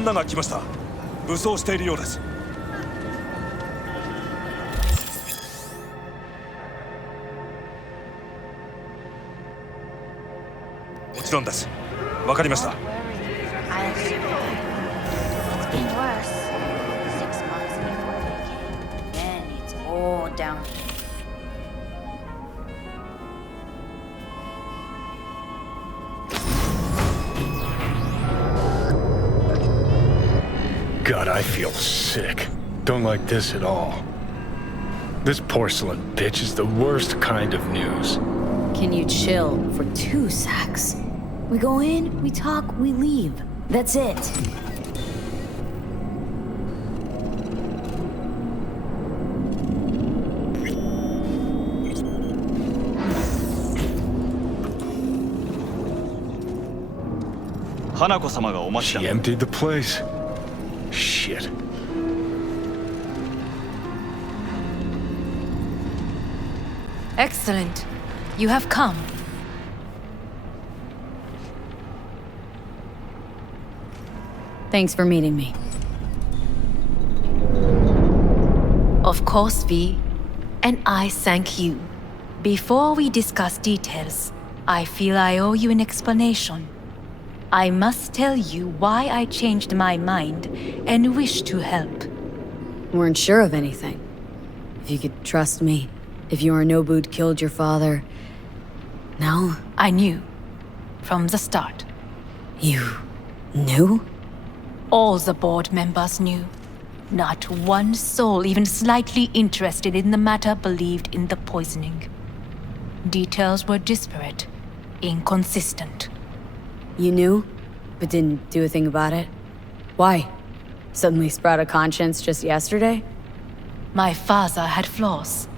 女が来ました。武装しているようです。もちろんです。わかりました。God, I feel sick. Don't like this at all. This porcelain bitch is the worst kind of news. Can you chill for 2 secs? We go in, we talk, we leave. That's it. She emptied the place. Shit. Excellent. You have come. Thanks for meeting me. Of course, V. And I thank you. Before we discuss details, I feel I owe you an explanation. I must tell you why I changed my mind and wish to help. Weren't sure of anything. If you could trust me, if Yorinobu'd killed your father... No? I knew. From the start. You... knew? All the board members knew. Not one soul even slightly interested in the matter believed in the poisoning. Details were disparate, inconsistent. You knew, but didn't do a thing about it? Why? Suddenly sprout a conscience just yesterday? My father had flaws.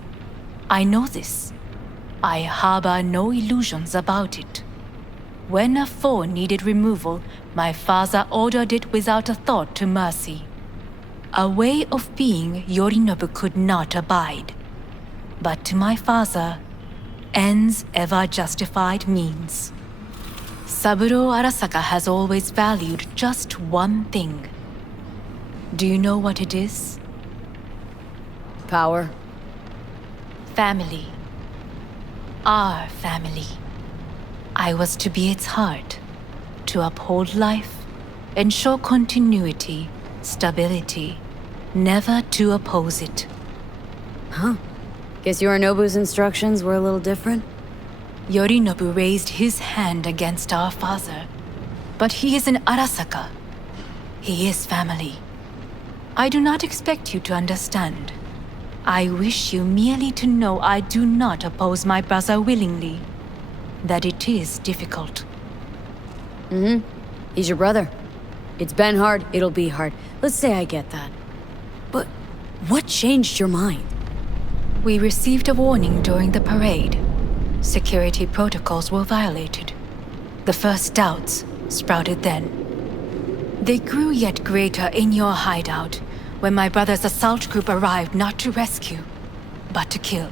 I know this. I harbor no illusions about it. When a foe needed removal, my father ordered it without a thought to mercy. A way of being Yorinobu could not abide. But to my father, ends ever justified means. Saburo Arasaka has always valued just one thing. Do you know what it is? Power. Family. Our family. I was to be its heart, to uphold life, ensure continuity, stability, never to oppose it. Huh. Guess Yorinobu's instructions were a little different? Yorinobu raised his hand against our father, but he is an Arasaka. He is family. I do not expect you to understand. I wish you merely to know I do not oppose my brother willingly. That it is difficult. He's your brother. It's been hard, it'll be hard. Let's say I get that. But what changed your mind? We received a warning during the parade. Security protocols were violated. The first doubts sprouted then. They grew yet greater in your hideout when my brother's assault group arrived not to rescue, but to kill.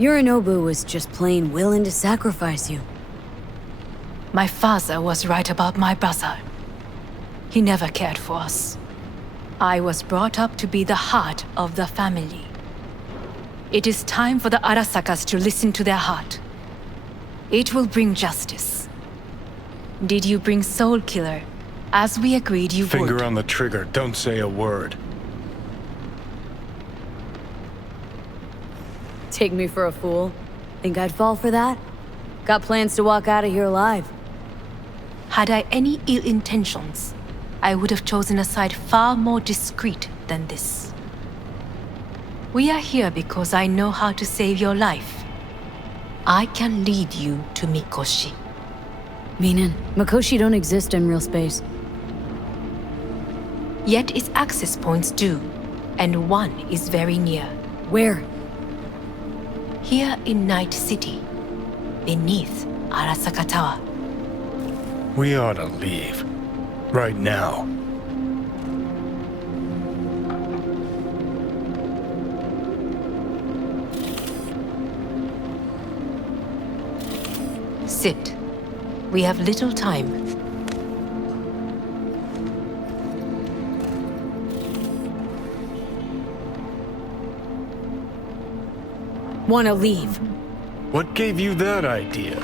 Yorinobu was just plain willing to sacrifice you. My father was right about my brother. He never cared for us. I was brought up to be the heart of the family. It is time for the Arasakas to listen to their heart. It will bring justice. Did you bring Soul Killer, as we agreed you would? Finger on the trigger, don't say a word. Take me for a fool? Think I'd fall for that? Got plans to walk out of here alive. Had I any ill intentions, I would have chosen a side far more discreet than this. We are here because I know how to save your life. I can lead you to Mikoshi. Meaning, Mikoshi don't exist in real space. Yet its access points do, and one is very near. Where? Here in Night City, beneath Arasaka Tower. We ought to leave. Right now. Sit. We have little time. wanna leave. What gave you that idea?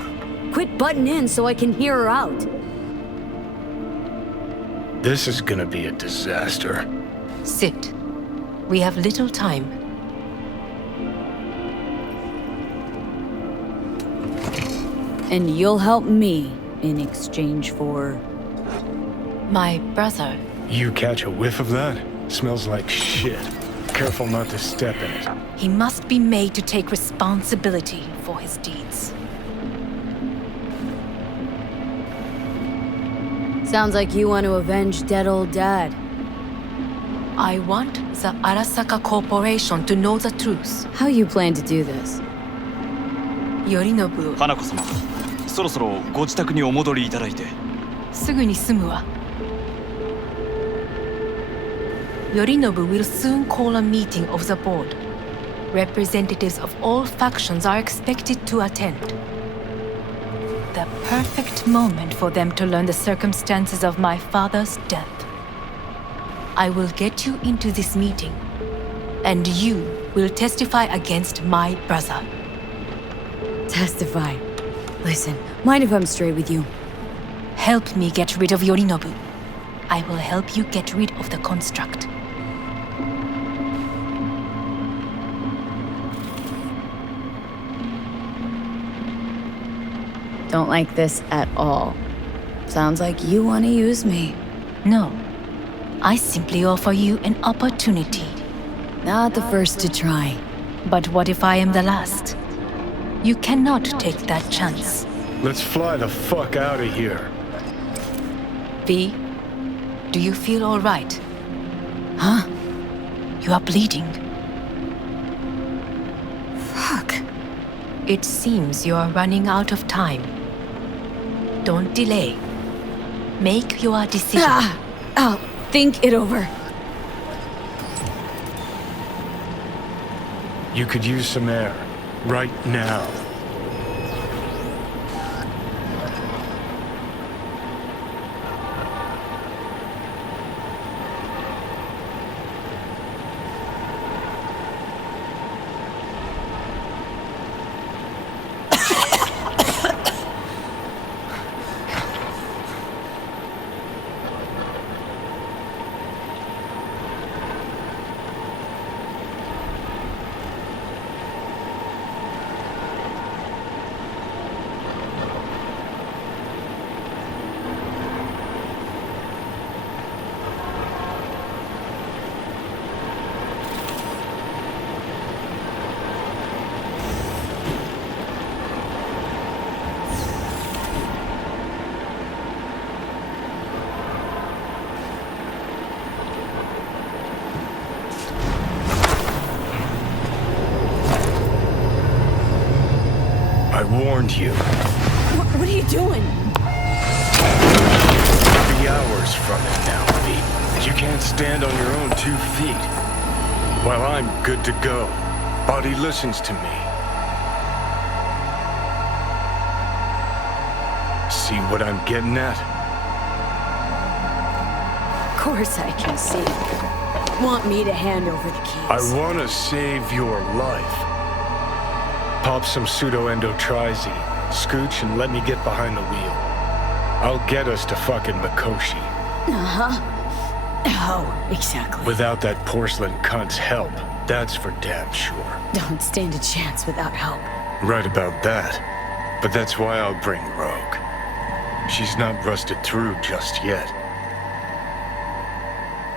Quit butting in so I can hear her out. This is gonna be a disaster. Sit. We have little time. And you'll help me in exchange for... My brother. You catch a whiff of that? Smells like shit. Careful not to step in it. He must be made to take responsibility for his deeds. Sounds like you want to avenge dead old dad. I want the Arasaka Corporation to know the truth. How you plan to do this? Yorinobu. 花子様、そろそろご自宅にお戻りいただいて。すぐに済むわ。Yorinobu will soon call a meeting of the board. Representatives of all factions are expected to attend. The perfect moment for them to learn the circumstances of my father's death. I will get you into this meeting, and you will testify against my brother. Testify. Listen, mind if I'm straight with you? Help me get rid of Yorinobu. I will help you get rid of the construct. Don't like this at all. Sounds like you want to use me. No. I simply offer you an opportunity. Not the first to try. But what if I am the last? You cannot take that chance. Let's fly the fuck out of here. V, do you feel all right? Huh? You are bleeding. Fuck. It seems you are running out of time. Don't delay. Make your decision. I'll think it over. You could use some air. Right now. I warned you. What are you doing? 3 hours from it now, V. You can't stand on your own 2 feet. Well, I'm good to go. Body listens to me. See what I'm getting at? Of course I can see. Want me to hand over the keys? I want to save your life. Pop some pseudo-endotrizine, scooch, and let me get behind the wheel. I'll get us to fucking Mikoshi. Uh-huh. How exactly? Without that porcelain cunt's help, that's for damn sure. Don't stand a chance without help. Right about that. But that's why I'll bring Rogue. She's not rusted through just yet.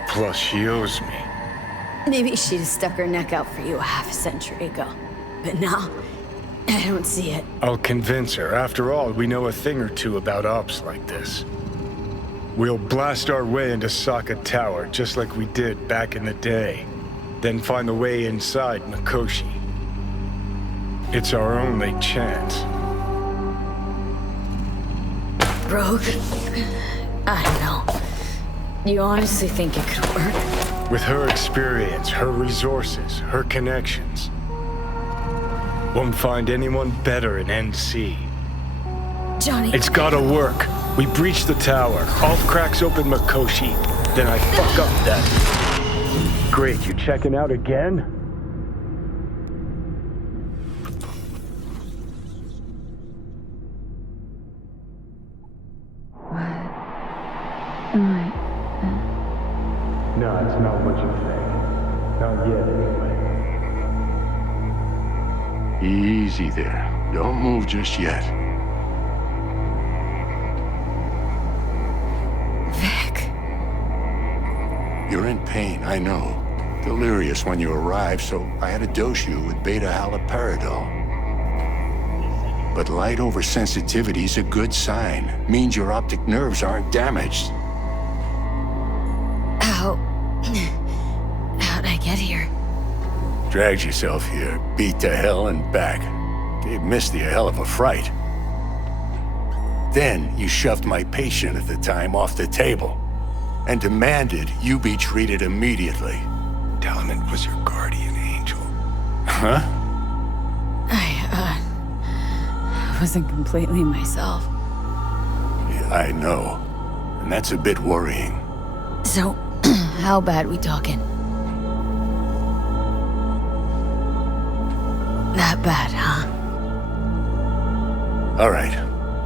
Plus, she owes me. Maybe she'd have stuck her neck out for you a half a century ago. But now, I don't see it. I'll convince her. After all, we know a thing or two about ops like this. We'll blast our way into Sokka Tower, just like we did back in the day. Then find the way inside Mikoshi. It's our only chance. Rogue? I don't know. You honestly think it could work? With her experience, her resources, her connections. Won't find anyone better in NC. Johnny... It's gotta work. We breach the tower. Alt cracks open Mikoshi. Then I fuck up that. Great, you checking out again? not what you think. Not yet, anyway. Easy there. Don't move just yet. Vic. You're in pain, I know. Delirious when you arrived, so I had to dose you with beta-haloperidol. But light oversensitivity is a good sign. Means your optic nerves aren't damaged. How'd I get here? Dragged yourself here, beat to hell and back. Gave Misty a hell of a fright. Then you shoved my patient at the time off the table and demanded you be treated immediately. Tell him it was your guardian angel. Huh? I wasn't completely myself. Yeah, I know. And that's a bit worrying. So, how bad we talking? That bad, huh? All right.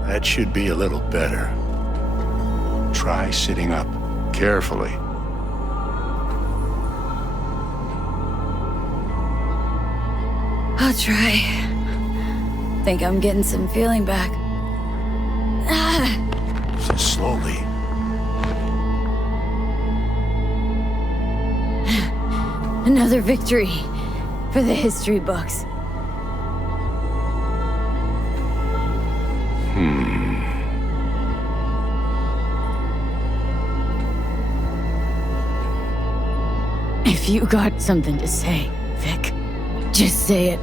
That should be a little better. Try sitting up. Carefully. I'll try. Think I'm getting some feeling back. So slowly. Another victory for the history books. If you got something to say, Vic, just say it.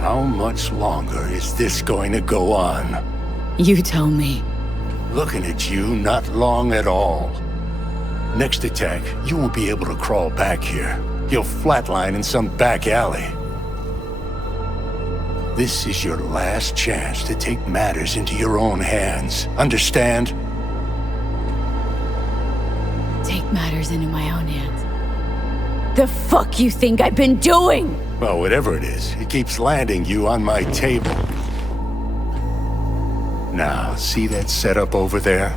How much longer is this going to go on? You tell me. Looking at you, not long at all. Next attack, you won't be able to crawl back here. You'll flatline in some back alley. This is your last chance to take matters into your own hands. Understand? Take matters into my own hands. The fuck you think I've been doing? Well, whatever it is, it keeps landing you on my table. Now, see that setup over there?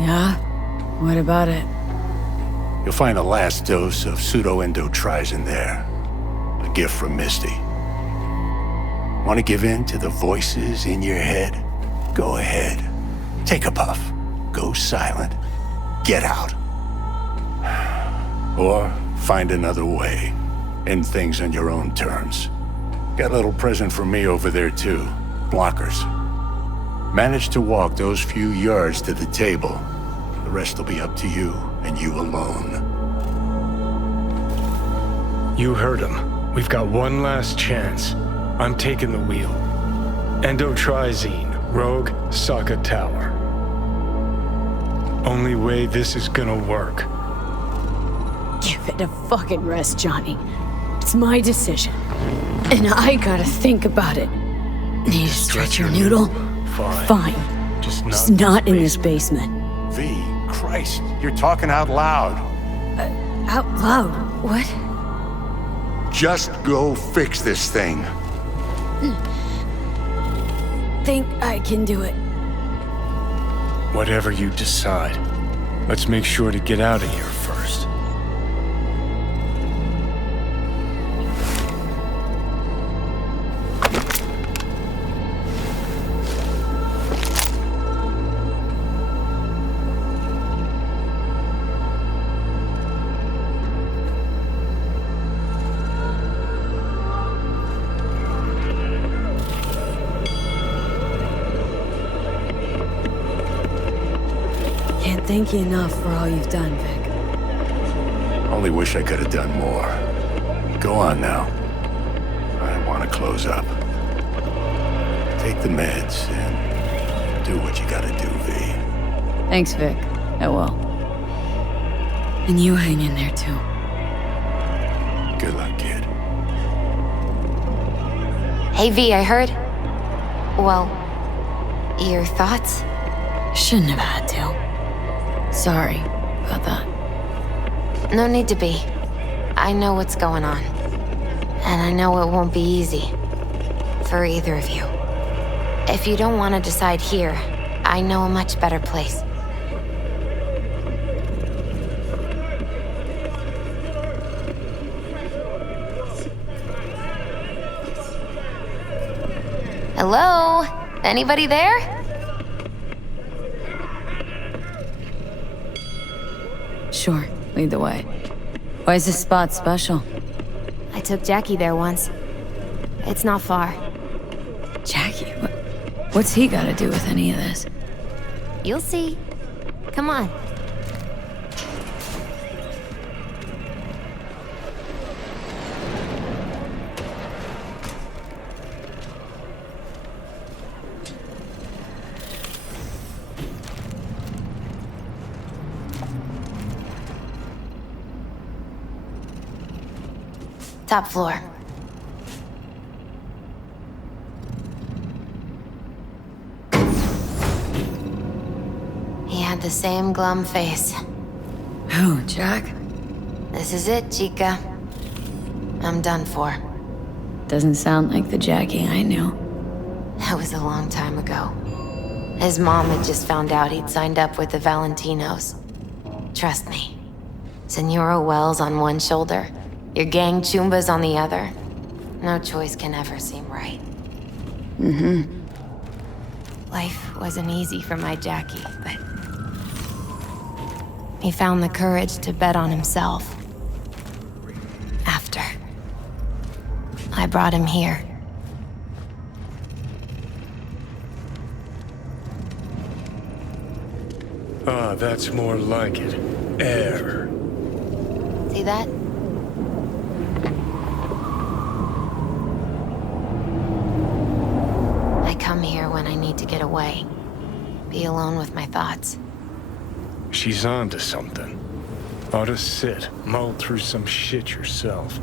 Yeah? What about it? You'll find a last dose of pseudo-endotrizin there. A gift from Misty. Want to give in to the voices in your head? Go ahead. Take a puff. Go silent. Get out. Or find another way. End things on your own terms. Got a little present for me over there too. Blockers. Manage to walk those few yards to the table. The rest will be up to you, and you alone. You heard him. We've got one last chance. I'm taking the wheel. Endotrizine, Rogue, Sokka Tower. Only way this is gonna work. Give it a fucking rest, Johnny. It's my decision. And I gotta think about it. Need to stretch your noodle? Fine. Just not in this basement. V, Christ, you're talking out loud. Out loud? What? Just go fix this thing. Think I can do it. Whatever you decide. Let's make sure to get out of here first. Thank you enough for all you've done, Vic. Only wish I could have done more. Go on now. I want to close up. Take the meds and do what you gotta do, V. Thanks, Vic. I will. And you hang in there, too. Good luck, kid. Hey, V, I heard. Well, your thoughts? Shouldn't have had to. Sorry about that. No need to be. I know what's going on. And I know it won't be easy. For either of you. If you don't want to decide here, I know a much better place. Hello? Anybody there? Sure, lead the way. Why is this spot special? I took Jackie there once. It's not far. Jackie? What's he got to do with any of this? You'll see. Come on. Top floor. He had the same glum face. Who, Jack? This is it, Chica. I'm done for. Doesn't sound like the Jackie I knew. That was a long time ago. His mom had just found out he'd signed up with the Valentinos. Trust me. Senora Wells on one shoulder, your gang Choombas on the other. No choice can ever seem right. Mm-hmm. Life wasn't easy for my Jackie, but he found the courage to bet on himself. After I brought him here. Ah, that's more like it. Air. See that? I come here when I need to get away. Be alone with my thoughts. She's onto something. Ought to sit, mull through some shit yourself.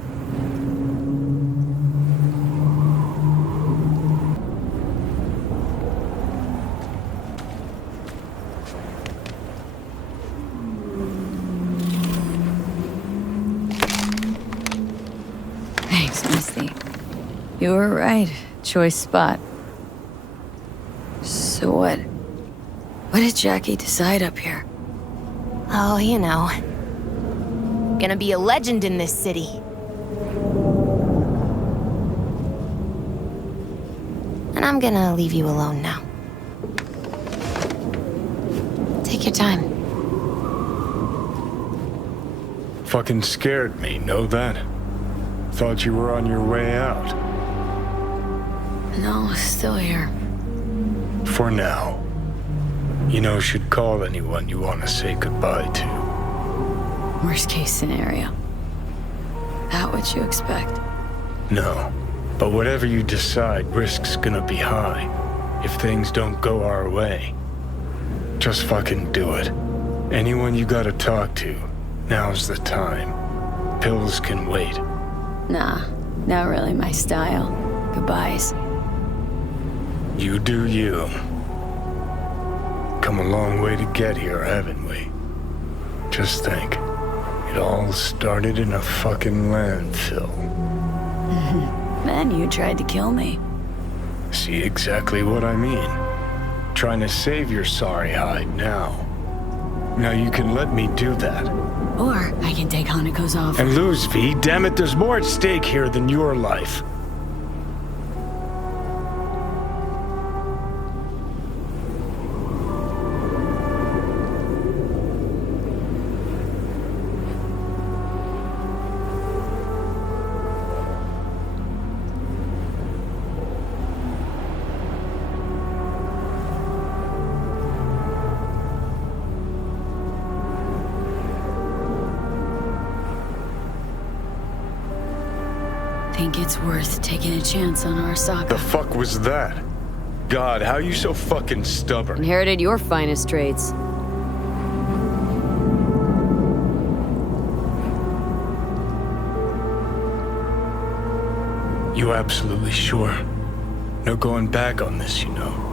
Thanks, Misty. You were right. Choice spot. So what? What did Jackie decide up here? Oh, you know. Gonna be a legend in this city. And I'm gonna leave you alone now. Take your time. Fucking scared me, know that? Thought you were on your way out. No, still here. For now. You know, should call anyone you want to say goodbye to. Worst case scenario. That what you expect? No. But whatever you decide, risk's gonna be high. If things don't go our way. Just fucking do it. Anyone you gotta talk to, now's the time. Pills can wait. Nah, not really my style. Goodbyes. You do you. Come a long way to get here, haven't we? Just think. It all started in a fucking landfill. Then you tried to kill me. See exactly what I mean? Trying to save your sorry hide now. Now you can let me do that. Or I can take Haneko's offer. And lose, V. Damn it, there's more at stake here than your life. Think it's worth taking a chance on Arasaka. The fuck was that? God, how you so fucking stubborn? Inherited your finest traits. You absolutely sure? No going back on this, you know.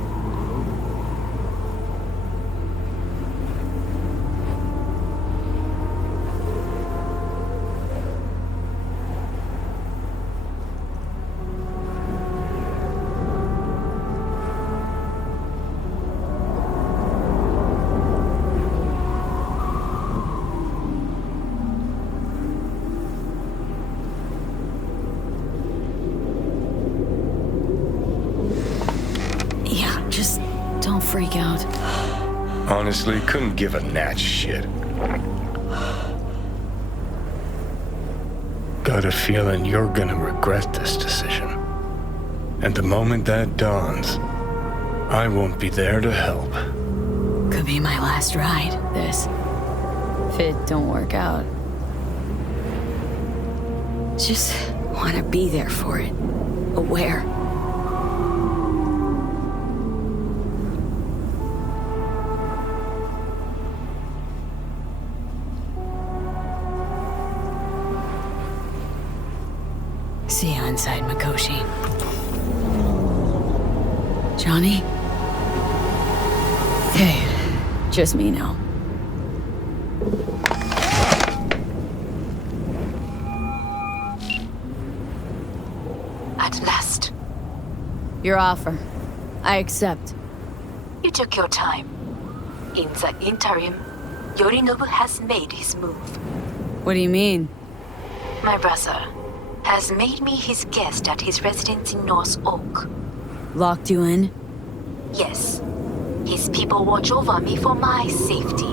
Honestly, couldn't give a gnat's shit. Got a feeling you're gonna regret this decision. And the moment that dawns, I won't be there to help. Could be my last ride, this. If it don't work out. Just want to be there for it. Aware. See you inside, Mikoshi. Johnny? Hey, just me now. At last. Your offer. I accept. You took your time. In the interim, Yorinobu has made his move. What do you mean? My brother has made me his guest at his residence in North Oak. Locked you in? Yes. His people watch over me for my safety.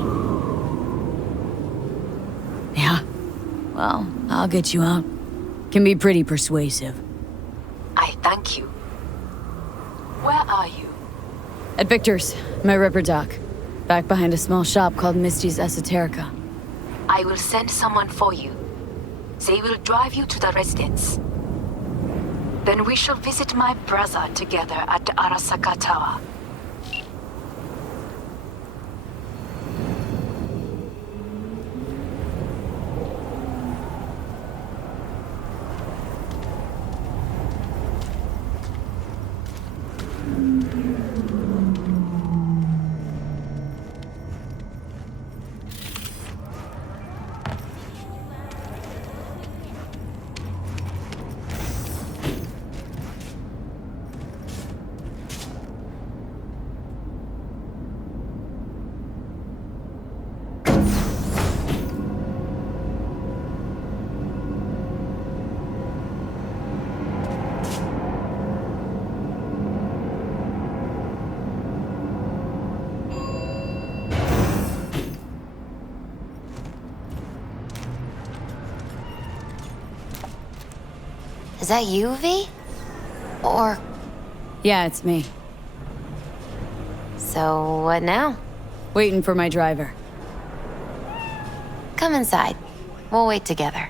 Yeah. Well, I'll get you out. Can be pretty persuasive. I thank you. Where are you? At Victor's, my ripper dock. Back behind a small shop called Misty's Esoterica. I will send someone for you. They will drive you to the residence. Then we shall visit my brother together at Arasaka Tower. Is that you, V? Or... Yeah, it's me. So, what now? Waiting for my driver. Come inside. We'll wait together.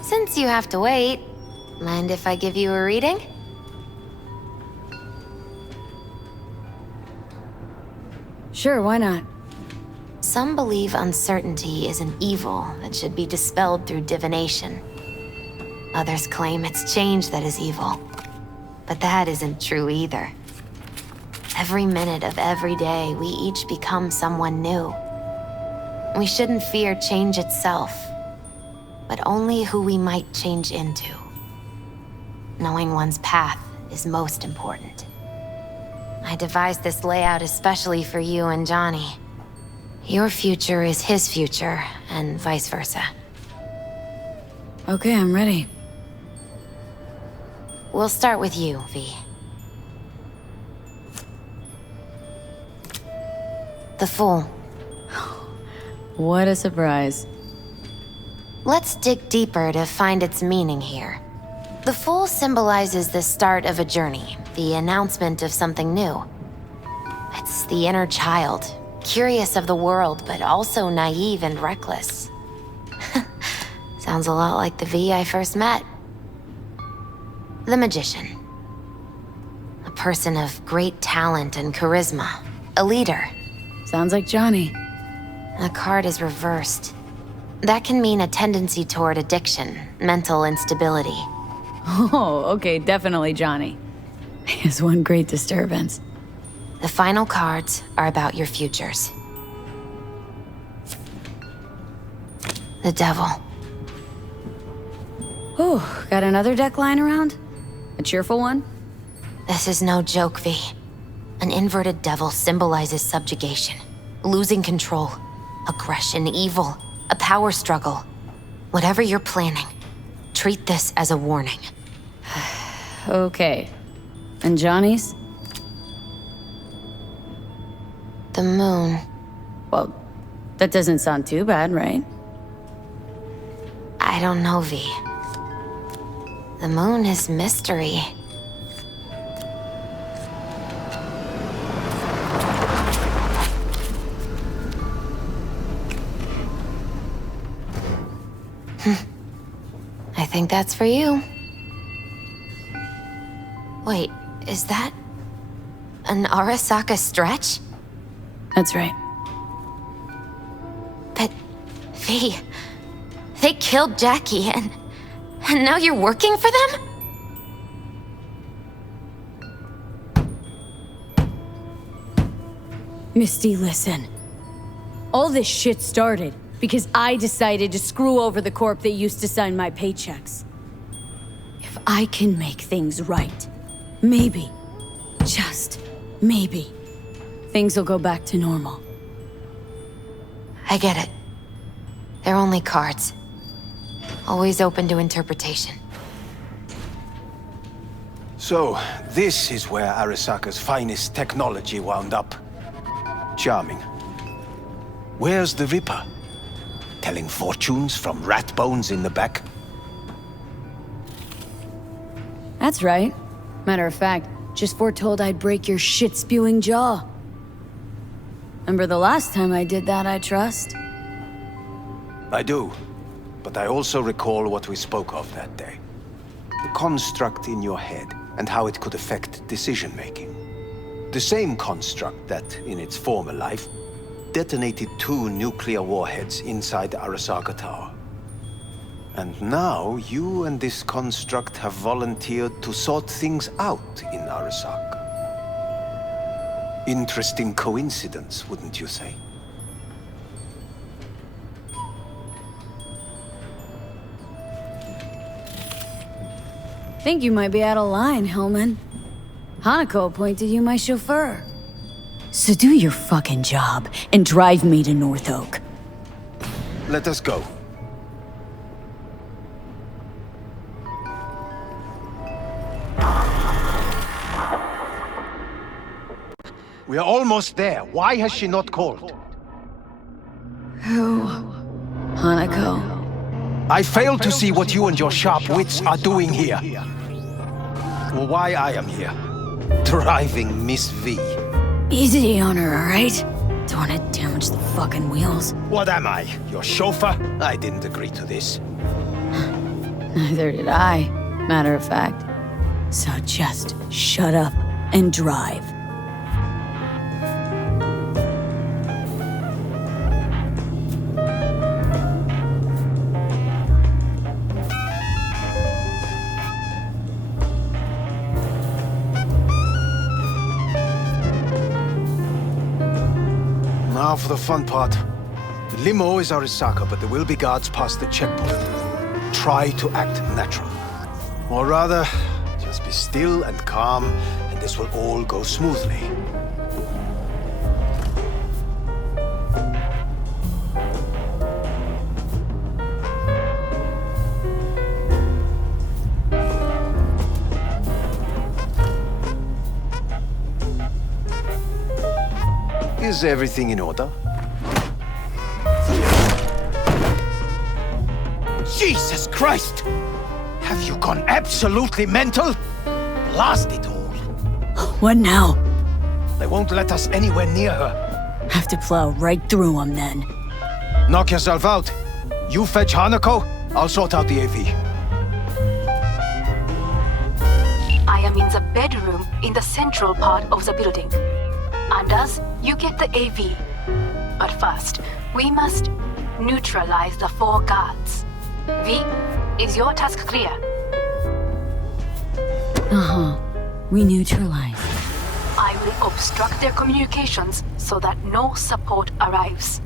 Since you have to wait, mind if I give you a reading? Sure, why not? Some believe uncertainty is an evil that should be dispelled through divination. Others claim it's change that is evil. But that isn't true either. Every minute of every day, we each become someone new. We shouldn't fear change itself, but only who we might change into. Knowing one's path is most important. I devised this layout especially for you and Johnny. Your future is his future, and vice versa. Okay, I'm ready. We'll start with you, V. The Fool. What a surprise. Let's dig deeper to find its meaning here. The Fool symbolizes the start of a journey, the announcement of something new. It's the inner child, curious of the world, but also naive and reckless. Sounds a lot like the V I first met. The Magician. A person of great talent and charisma. A leader. Sounds like Johnny. The card is reversed. That can mean a tendency toward addiction, mental instability. Oh, okay, definitely Johnny. Is one great disturbance. The final cards are about your futures. The devil. Ooh, got another deck lying around? A cheerful one? This is no joke, V. An inverted devil symbolizes subjugation, losing control, aggression, evil, a power struggle. Whatever you're planning, treat this as a warning. Okay. And Johnny's? The moon. Well, that doesn't sound too bad, right? I don't know, V. The moon is mystery. I think that's for you. Wait, is that an Arasaka stretch? That's right. But, V, they killed Jackie and now you're working for them? Misty, listen. All this shit started because I decided to screw over the corp that used to sign my paychecks. If I can make things right, maybe, just maybe, things will go back to normal. I get it. They're only cards. Always open to interpretation. So, this is where Arasaka's finest technology wound up. Charming. Where's the Ripper? Telling fortunes from rat bones in the back? That's right. Matter of fact, just foretold I'd break your shit-spewing jaw. Remember the last time I did that, I trust? I do. But I also recall what we spoke of that day. The construct in your head, and how it could affect decision-making. The same construct that, in its former life, detonated 2 nuclear warheads inside the Arasaka Tower. And now, you and this construct have volunteered to sort things out in Arasaka. Interesting coincidence, wouldn't you say? Think you might be out of line, Hillman. Hanako appointed you my chauffeur. So do your fucking job and drive me to North Oak. Let us go. We are almost there. Why has she not called? Who? Hanako. I fail to see what you and your sharp wits are doing here. Or why I am here. Driving Miss V. Easy on her, alright? Don't want to damage the fucking wheels. What am I? Your chauffeur? I didn't agree to this. Neither did I, matter of fact. So just shut up and drive. Now for the fun part. The limo is Arasaka, but there will be guards past the checkpoint. Try to act natural. Or rather, just be still and calm, and this will all go smoothly. Is everything in order? Jesus Christ! Have you gone absolutely mental? Blast it all. What now? They won't let us anywhere near her. Have to plow right through them then. Knock yourself out. You fetch Hanako, I'll sort out the AV. I am in the bedroom in the central part of the building. Anders, you get the AV. But first, we must Neutralize the 4 guards. V, is your task clear? Uh-huh. We neutralize. I will obstruct their communications so that no support arrives.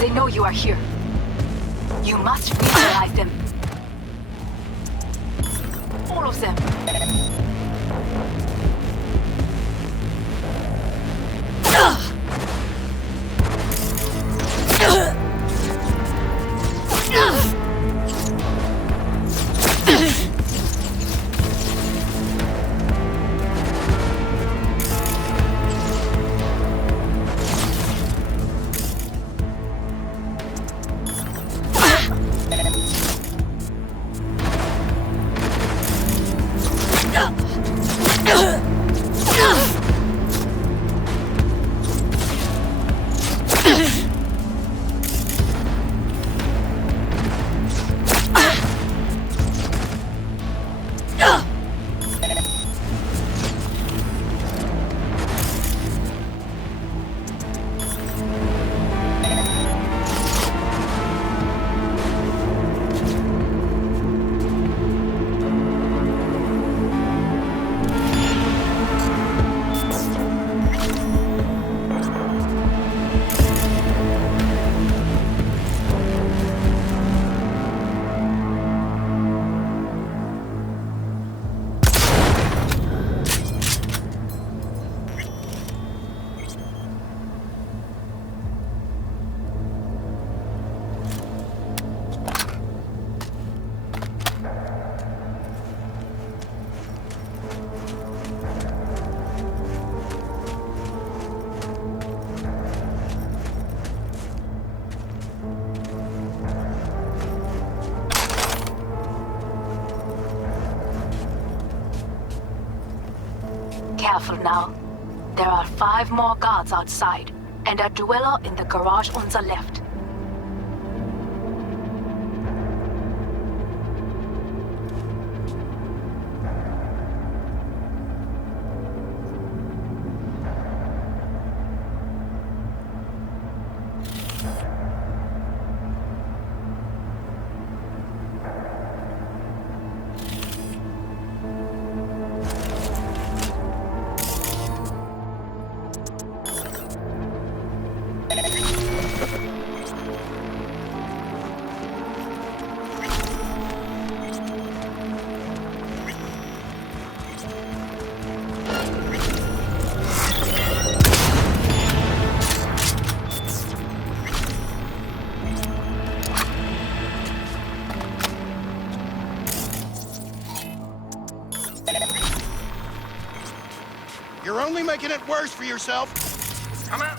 They know you are here. You must neutralize them. All of them. Careful now. There are 5 more guards outside, and a dweller in the garage on the left. You're only making it worse for yourself. Come out.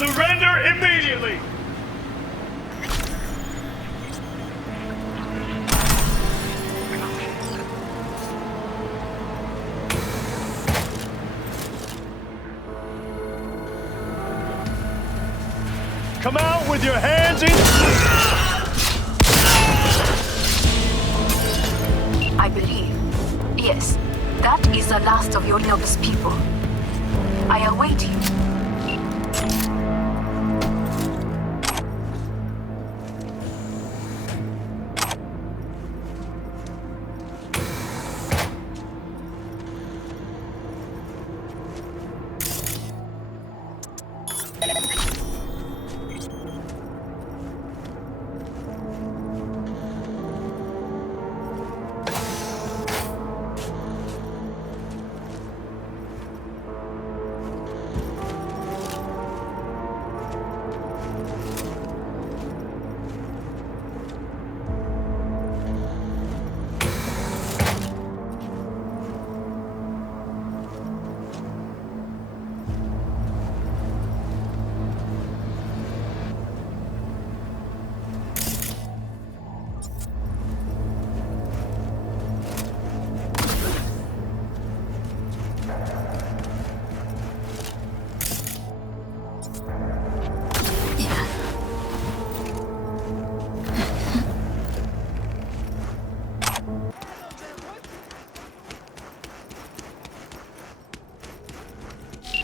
Surrender immediately! Come out with your hands in... I believe. Yes, that is the last of Yorinobu's people. I await you.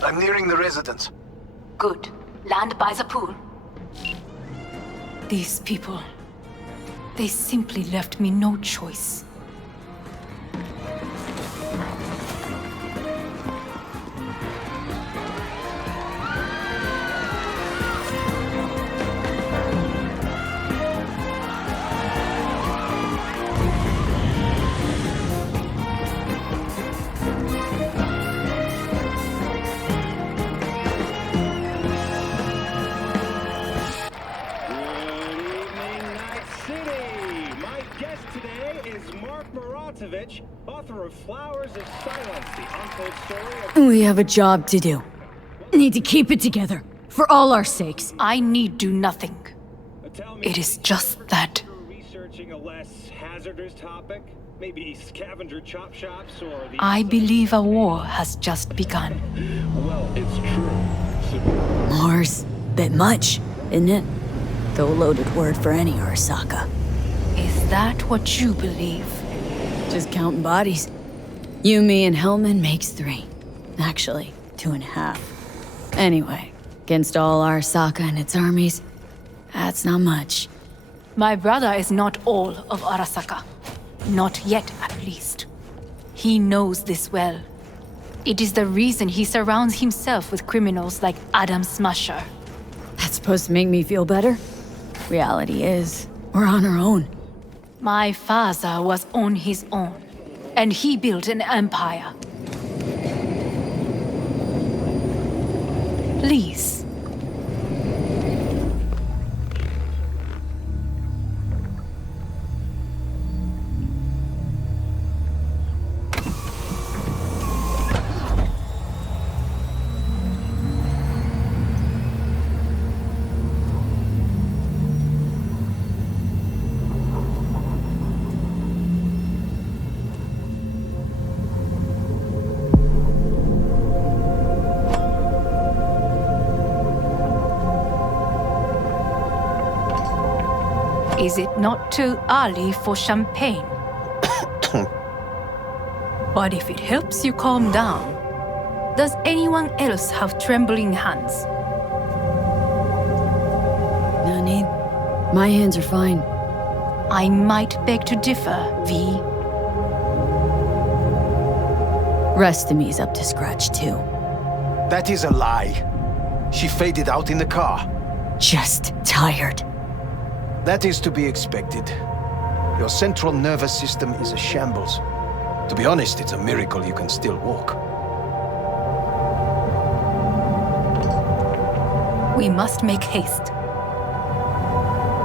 I'm nearing the residence. Good. Land by the pool. These people... they simply left me no choice. Author of Flowers of Silence, the untold story of... We have a job to do. Need to keep it together. For all our sakes. I need do nothing. It is just that. Researching a less hazardous topic? Maybe scavenger chop shops or the... I believe a war has just begun. Well, it's true. War's bit much, isn't it? Though a loaded word for any Arasaka. Is that what you believe? Just counting bodies. You, me, and Hellman makes 3. Actually, 2.5. Anyway, against all Arasaka and its armies, that's not much. My brother is not all of Arasaka. Not yet, at least. He knows this well. It is the reason he surrounds himself with criminals like Adam Smasher. That's supposed to make me feel better? Reality is, we're on our own. My father was on his own, and he built an empire. Please. Is it not too early for champagne? But if it helps you calm down, does anyone else have trembling hands? No need. My hands are fine. I might beg to differ, V. Rest of me's up to scratch, too. That is a lie. She faded out in the car. Just tired. That is to be expected. Your central nervous system is a shambles. To be honest, it's a miracle you can still walk. We must make haste.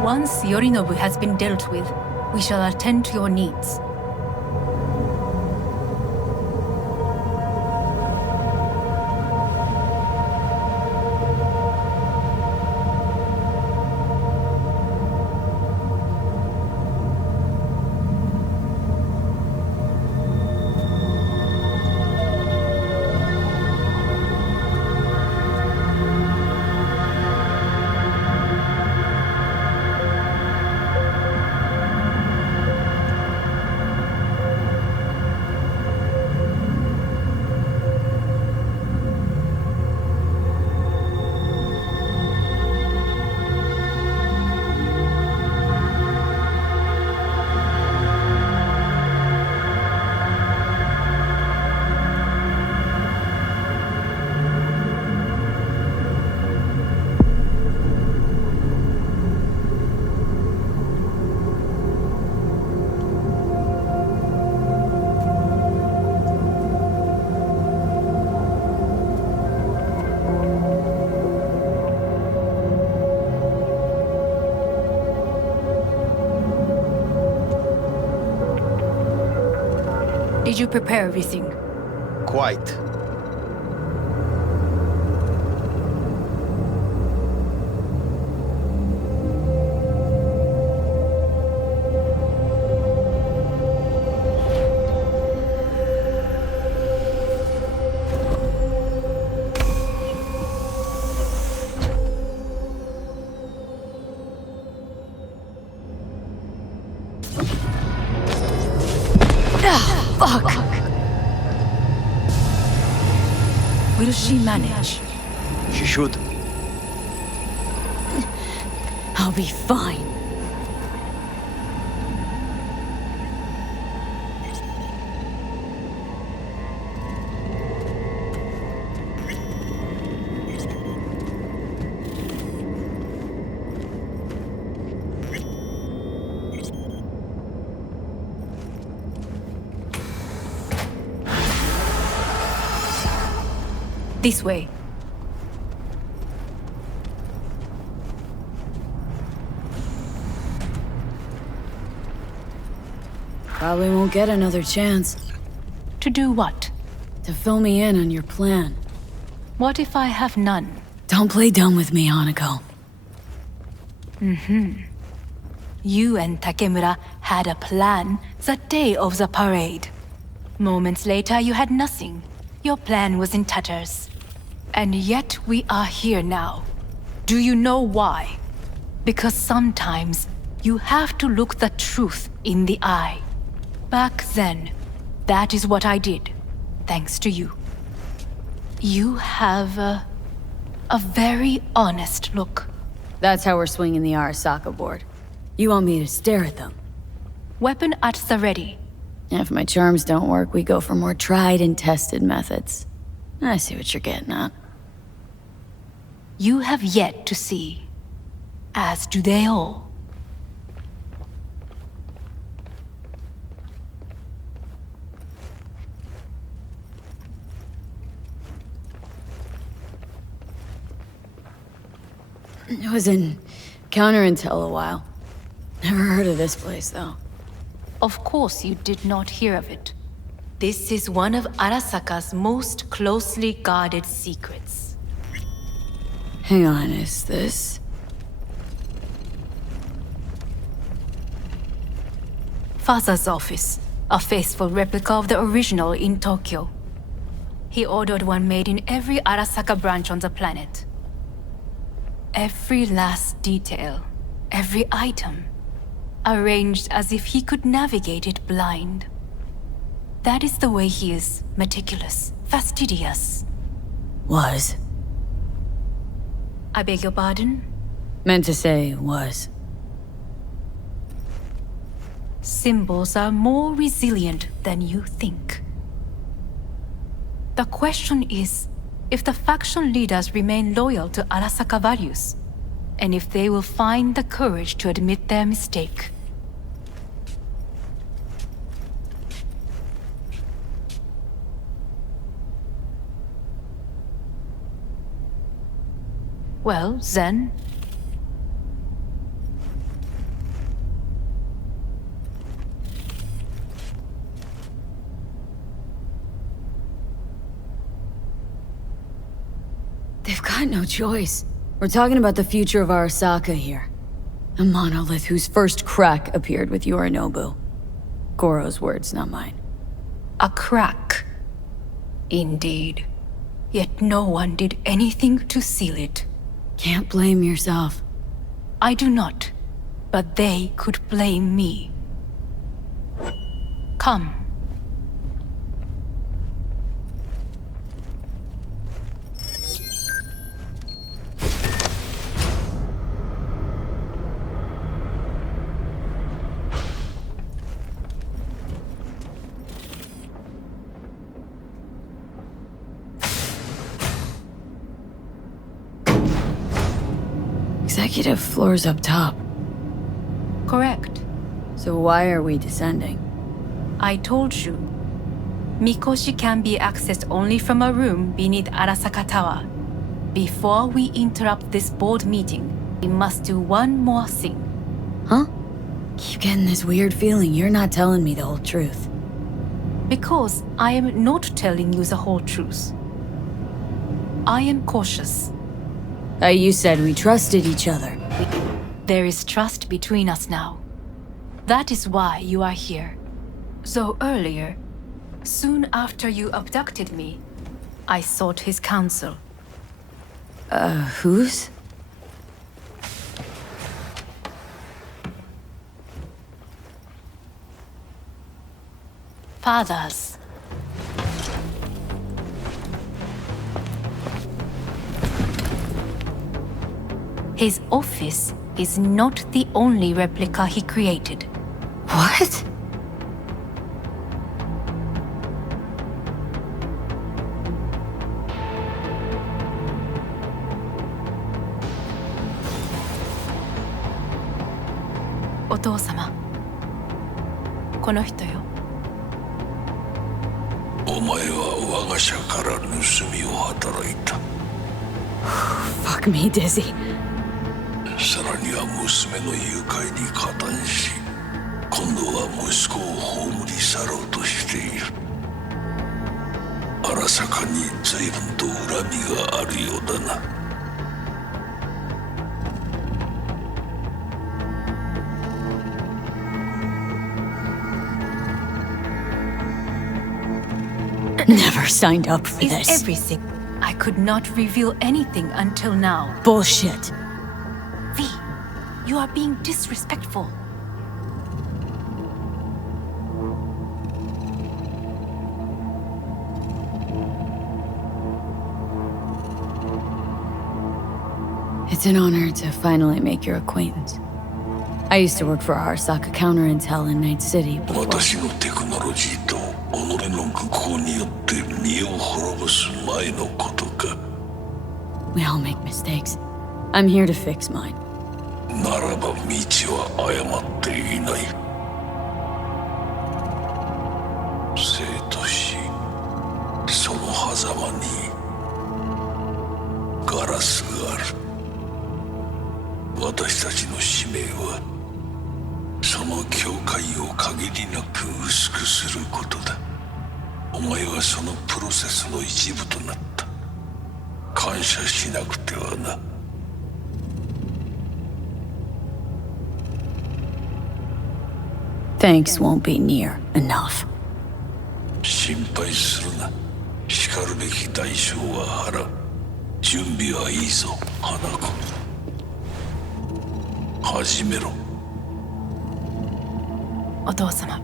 Once Yorinobu has been dealt with, we shall attend to your needs. you prepare everything? Quite. Fuck! Will she manage? She should. I'll be fine. This way. Probably won't get another chance. To do what? To fill me in on your plan. What if I have none? Don't play dumb with me, Hanako. You and Takemura had a plan the day of the parade. Moments later, you had nothing. Your plan was in tatters. And yet we are here now. Do you know why? Because sometimes you have to look the truth in the eye. Back then, that is what I did, thanks to you. You have a very honest look. That's how we're swinging the Arasaka board. You want me to stare at them? Weapon at the ready. If my charms don't work, we go for more tried and tested methods. I see what you're getting at. You have yet to see, as do they all. I was in counterintel a while. Never heard of this place, though. Of course you did not hear of it. This is one of Arasaka's most closely guarded secrets. Hang on, is this... Father's office, a faithful replica of the original in Tokyo. He ordered one made in every Arasaka branch on the planet. Every last detail, every item, arranged as if he could navigate it blind. That is the way he is, meticulous, fastidious. Was. I beg your pardon? Meant to say was. Symbols are more resilient than you think. The question is, if the faction leaders remain loyal to Arasaka values, and if they will find the courage to admit their mistake. Well, then... They've got no choice. We're talking about the future of Arasaka here. A monolith whose first crack appeared with Yorinobu. Goro's words, not mine. A crack. Indeed. Yet no one did anything to seal it. Can't blame yourself. I do not. But they could blame me. Come. Executive floor's up top. Correct. So why are we descending? I told you. Mikoshi can be accessed only from a room beneath Arasaka Tower. Before we interrupt this board meeting, we must do one more thing. Huh? Keep getting this weird feeling you're not telling me the whole truth. Because I am not telling you the whole truth. I am cautious. You said we trusted each other. There is trust between us now. That is why you are here. So earlier, soon after you abducted me, I sought his counsel. Whose? Father's. His office is not the only replica he created. What? Otou-sama. この人よ。お前は我が社から盗みを働いた。Fuck me, Dizzy. さらには娘の誘拐に加担し、今度は息子を葬り去ろうとしている。荒坂に随分と恨みがあるようだな。Never signed up for Is this. everything. I could not reveal anything until now. Bullshit. V, you are being disrespectful. It's an honor to finally make your acquaintance. I used to work for Arasaka Counter Intel in Night City before. 私のテクノロジーと己の愚行によって身を滅ぼす前のことか。We all make mistakes. I'm here to fix mine. ならば道は誤っていない。生と死、その狭間にガラスがある。私たちの使命はその境界を限りなく薄くすることだ。お前はそのプロセスの一部となった。感謝しなくてはな。Thanks won't be near enough. 心配するな。しかるべき代償は払う。準備はいいぞ、花子。始めろ。お父様。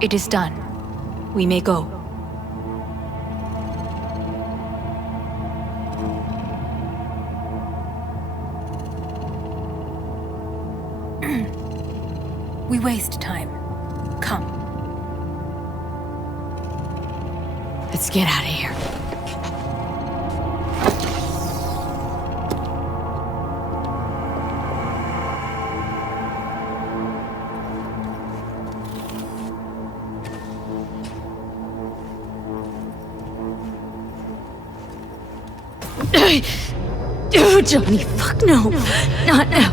It is done. We may go. We waste time. Come. Let's get out of here. Oh, Johnny, fuck no. Not now.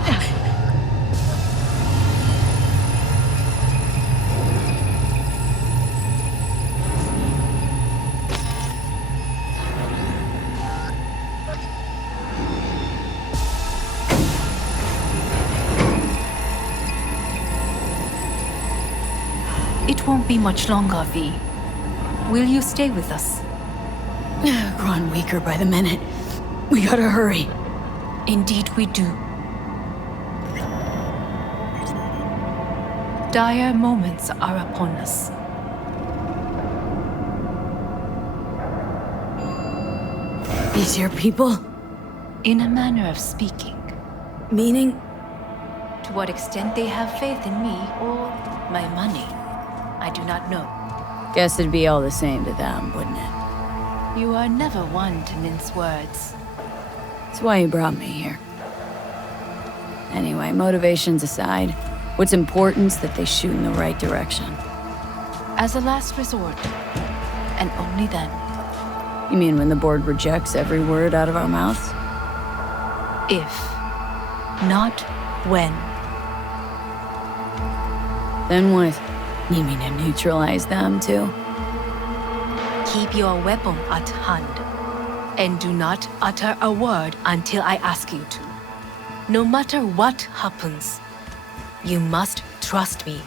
It won't be much longer, V. Will you stay with us? Growing weaker by the minute. We gotta hurry. Indeed we do. Dire moments are upon us. These your people? In a manner of speaking. Meaning? To what extent they have faith in me or my money, I do not know. Guess it'd be all the same to them, wouldn't it? You are never one to mince words. That's why you brought me here. Anyway, motivations aside, what's important is that they shoot in the right direction. As a last resort, and only then. You mean when the board rejects every word out of our mouths? If, not when. Then what? You mean to neutralize them, too? Keep your weapon at hand. And do not utter a word until I ask you to. No matter what happens, you must trust me.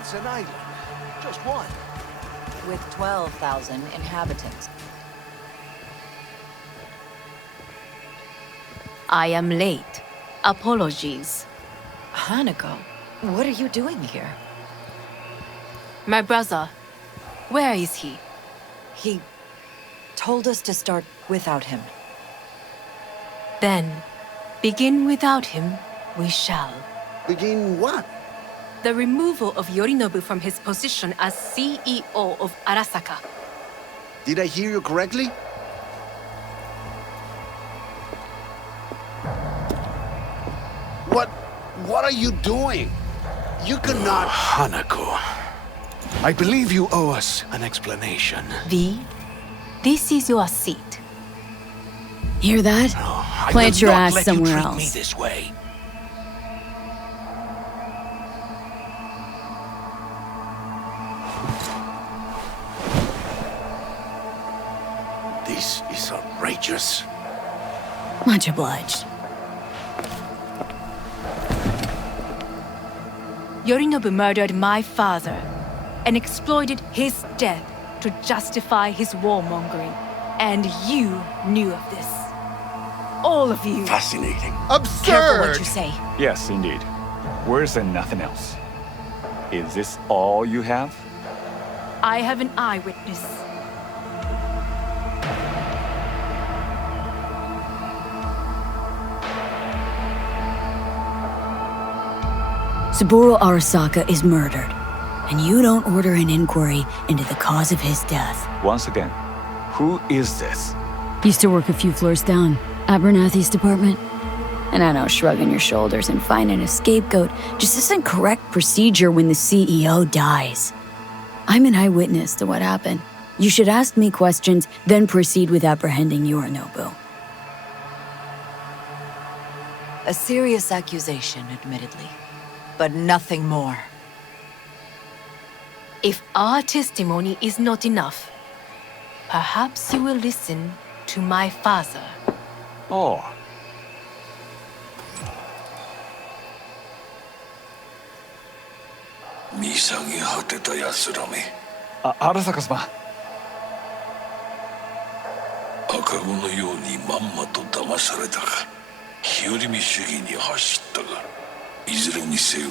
It's an island. Just one. With 12,000 inhabitants. I am late. Apologies. Hanako, what are you doing here? My brother, where is he? He told us to start without him. Then, begin without him, we shall. Begin what? The removal of Yorinobu from his position as CEO of Arasaka. Did I hear you correctly? What are you doing? You cannot... Hanako, I believe you owe us an explanation. V, this is your seat. Hear that? I Plant will your not ass let somewhere you treat else. me this way. This is outrageous. Much obliged. Yorinobu murdered my father and exploited his death to justify his warmongering. And you knew of this. All of you. Fascinating. Absurd! Careful what you say. Yes, indeed. Worse than nothing else. Is this all you have? I have an eyewitness. Saburo Arasaka is murdered, and you don't order an inquiry into the cause of his death. Once again, who is this? Used to work a few floors down, Abernathy's department. And I know shrugging your shoulders and finding a scapegoat just isn't correct procedure when the CEO dies. I'm an eyewitness to what happened. You should ask me questions, then proceed with apprehending Yorinobu. A serious accusation, admittedly. But nothing more. If our testimony is not enough, perhaps you will listen to my father. Oh. Arasaka-sama. 赤子のようにまんまと騙されたか日和見主義に走ったがいずれにせよ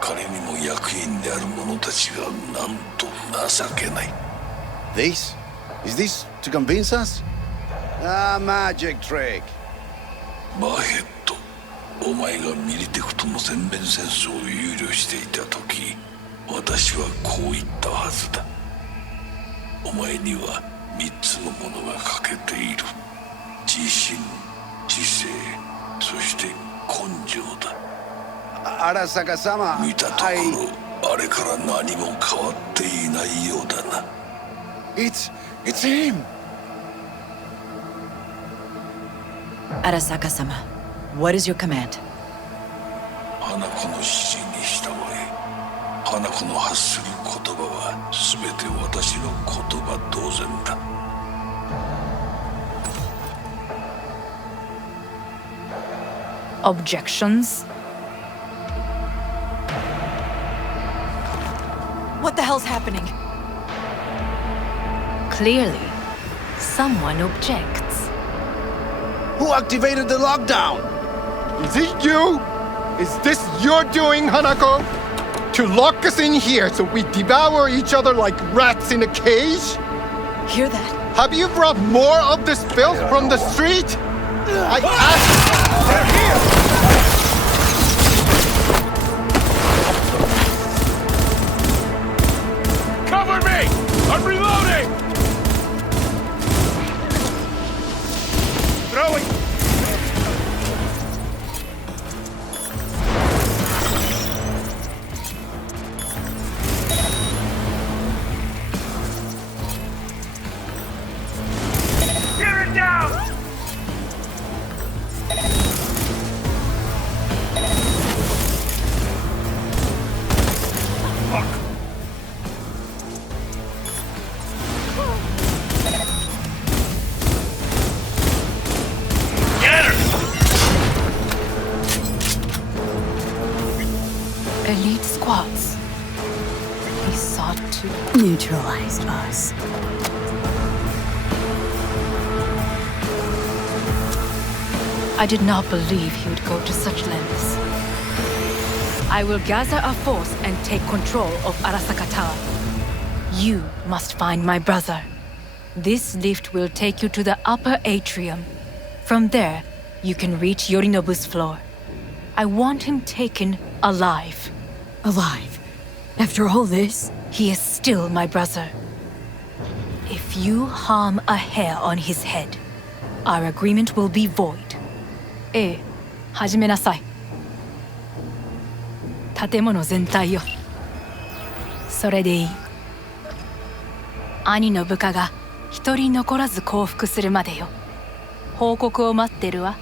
彼にも役員である者たちがなんと情けない This? Is this to convince us? Ah, magic trick. バヘットお前がミリテクとの全面戦争を憂慮していた時私はこう言ったはずだお前には3つのものが欠けている自信知性そして根性だ Arasaka-sama, 見たところあれから何も変わっていないようだな It's him! Arasaka-sama, what is your command? 花子の指示に従え花子の発する言葉は全て私の言葉同然だ Objections? What the hell's happening? Clearly, someone objects. Who activated the lockdown? Is it you? Is this your doing, Hanako? To lock us in here so we devour each other like rats in a cage? Hear that? Have you brought more of this filth from the street? I asked... They're here! Cover me! I'm reloading! Throwing! Tear it down! elite squads. He sought to neutralize us. I did not believe he would go to such lengths. I will gather a force and take control of Arasaka Tower. You must find my brother. This lift will take you to the upper atrium. From there, you can reach Yorinobu's floor. I want him taken alive. Alive? After all this? He is still my brother. If you harm a hair on his head, our agreement will be void. 始めなさい。建物全体よ。それでいい。兄の部下が一人残らず降伏するまでよ。報告を待ってるわ。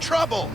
Trouble!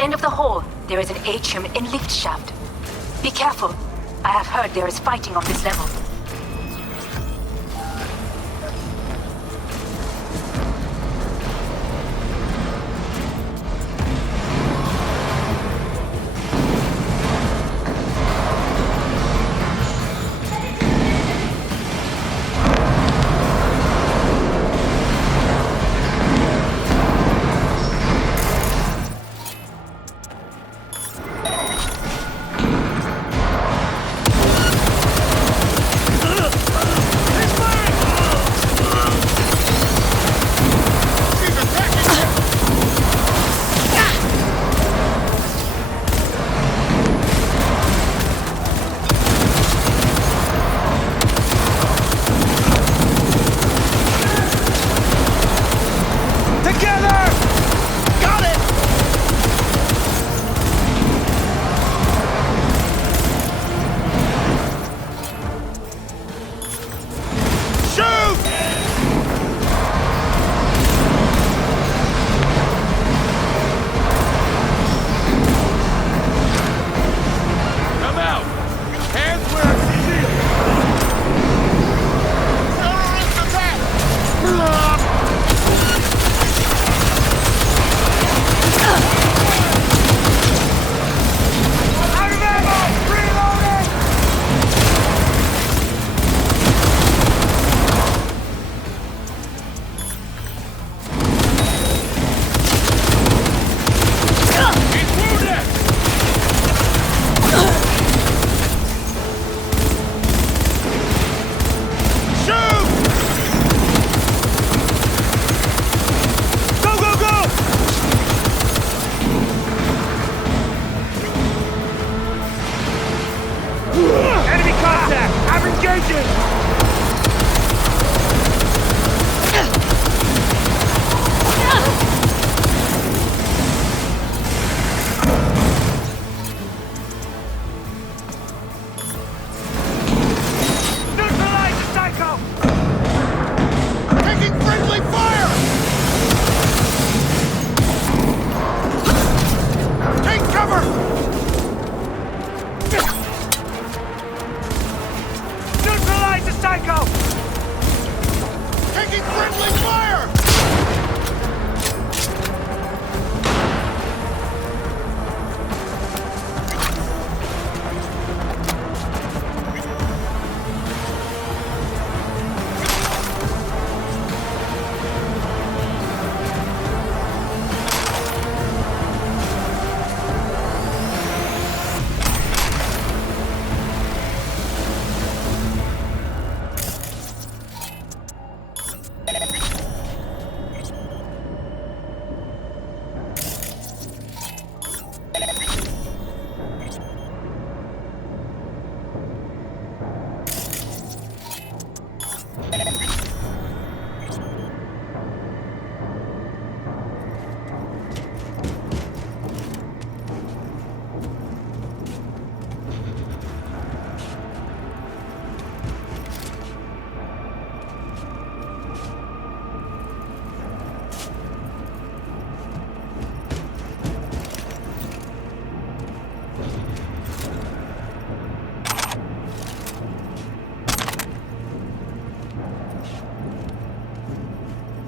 end of the hall, there is an atrium and lift shaft. Be careful. I have heard there is fighting on this level.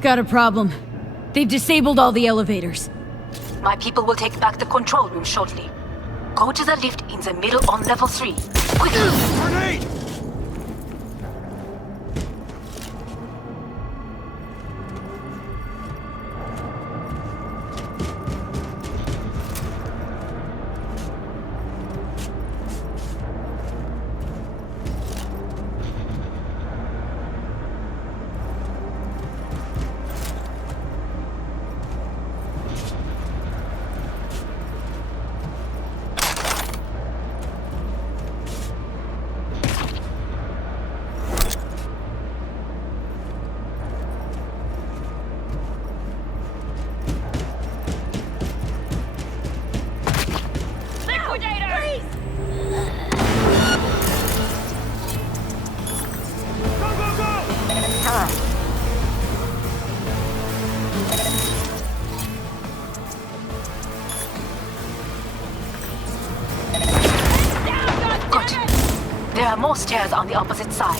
Got a problem. They've disabled all the elevators. My people will take back the control room shortly. Go to the lift in the middle on level 3. Quickly! Grenade! are more stairs on the opposite side.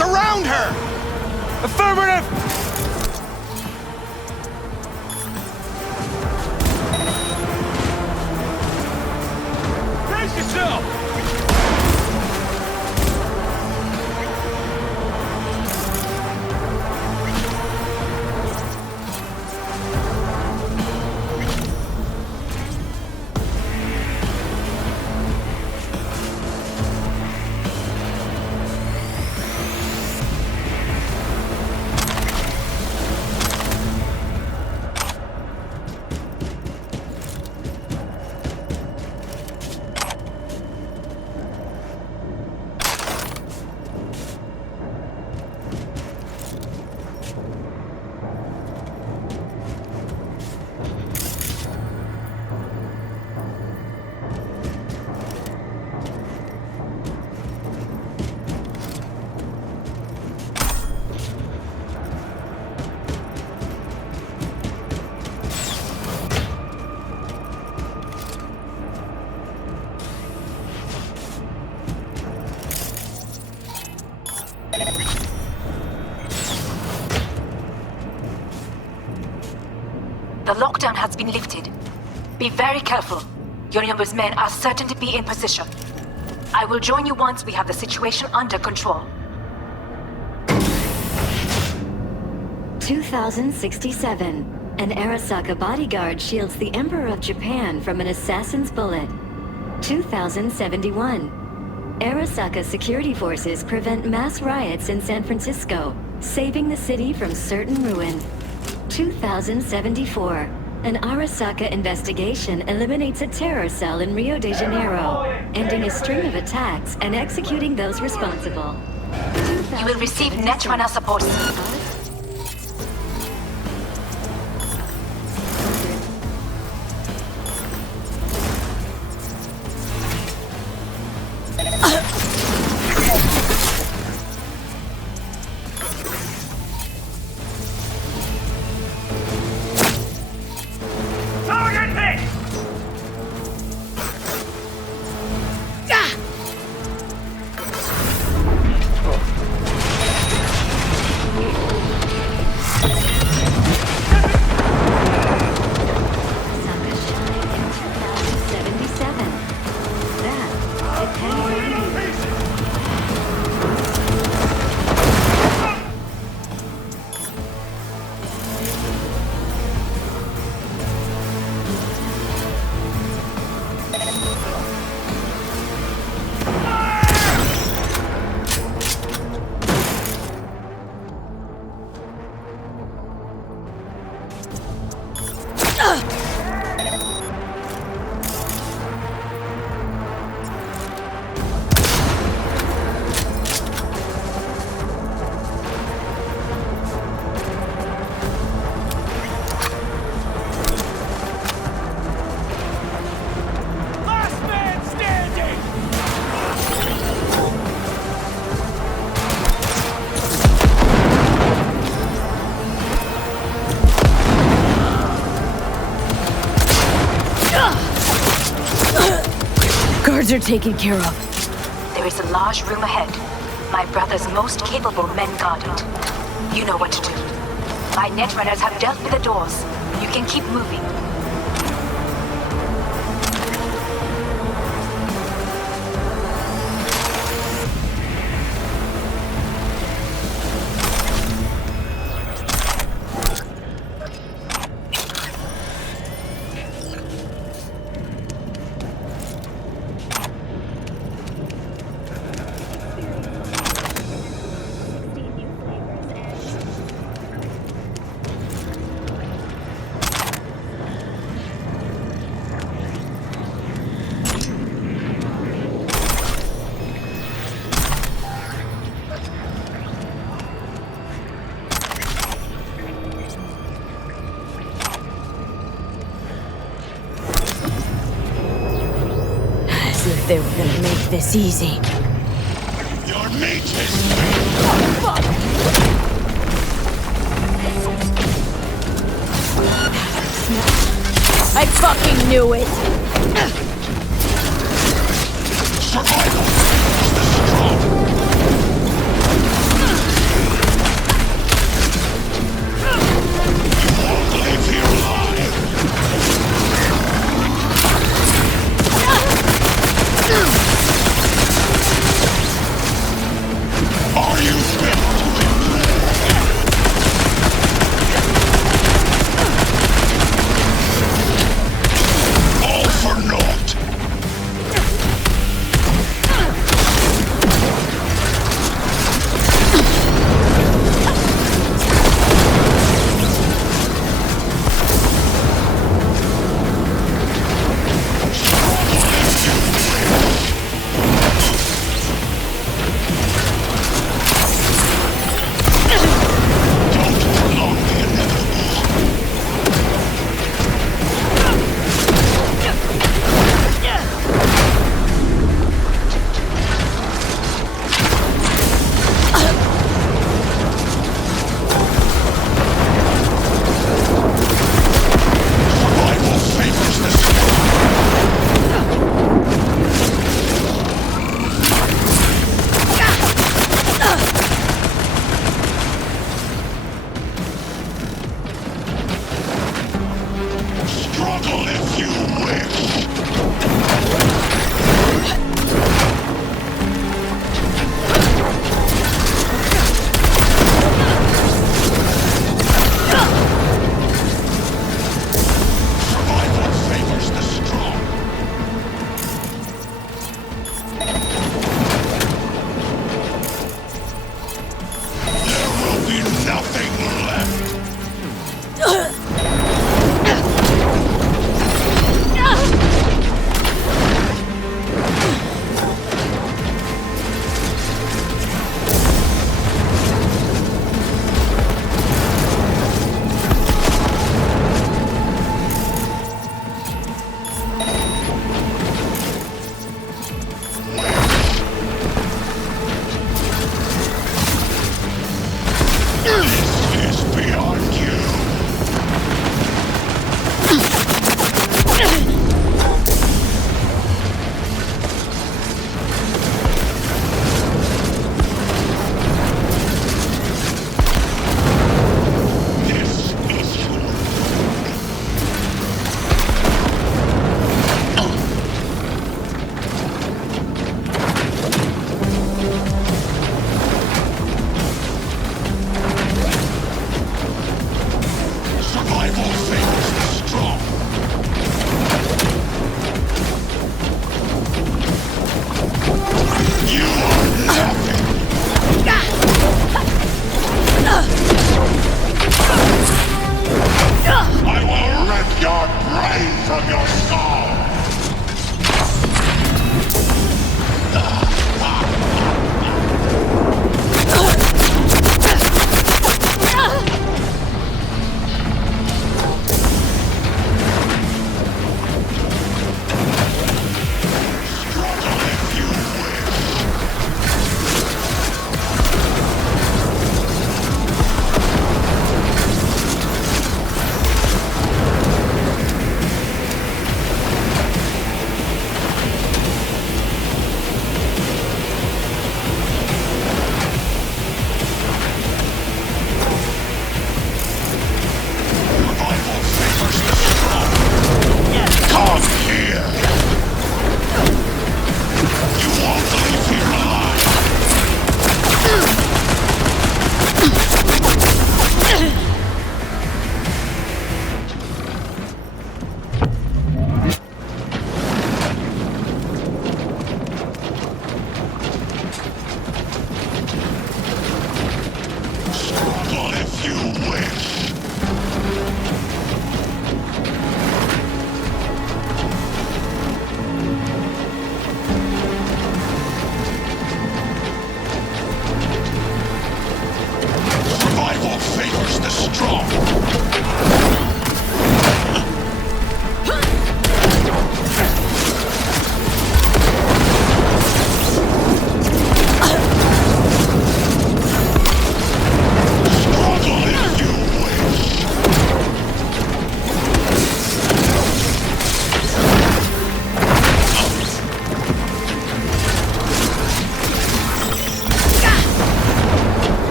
Surround her! Affirmative! Brace yourself! The lockdown has been lifted. Be very careful. Yorinobu's men are certain to be in position. I will join you once we have the situation under control. 2067. An Arasaka bodyguard shields the Emperor of Japan from an assassin's bullet. 2071. Arasaka security forces prevent mass riots in San Francisco, saving the city from certain ruin. 2074. An Arasaka investigation eliminates a terror cell in Rio de Janeiro, ending a string of attacks and executing those responsible. You will receive Netrunner support. are taken care of. There is a large room ahead. My brother's most capable men guard it. You know what to do. My netrunners have dealt with the doors. You can keep moving. They were gonna make this easy. Your mate is... Fuck! I fucking knew it! Survival is the strong. You won't live here alive. Are you fit to all for naught?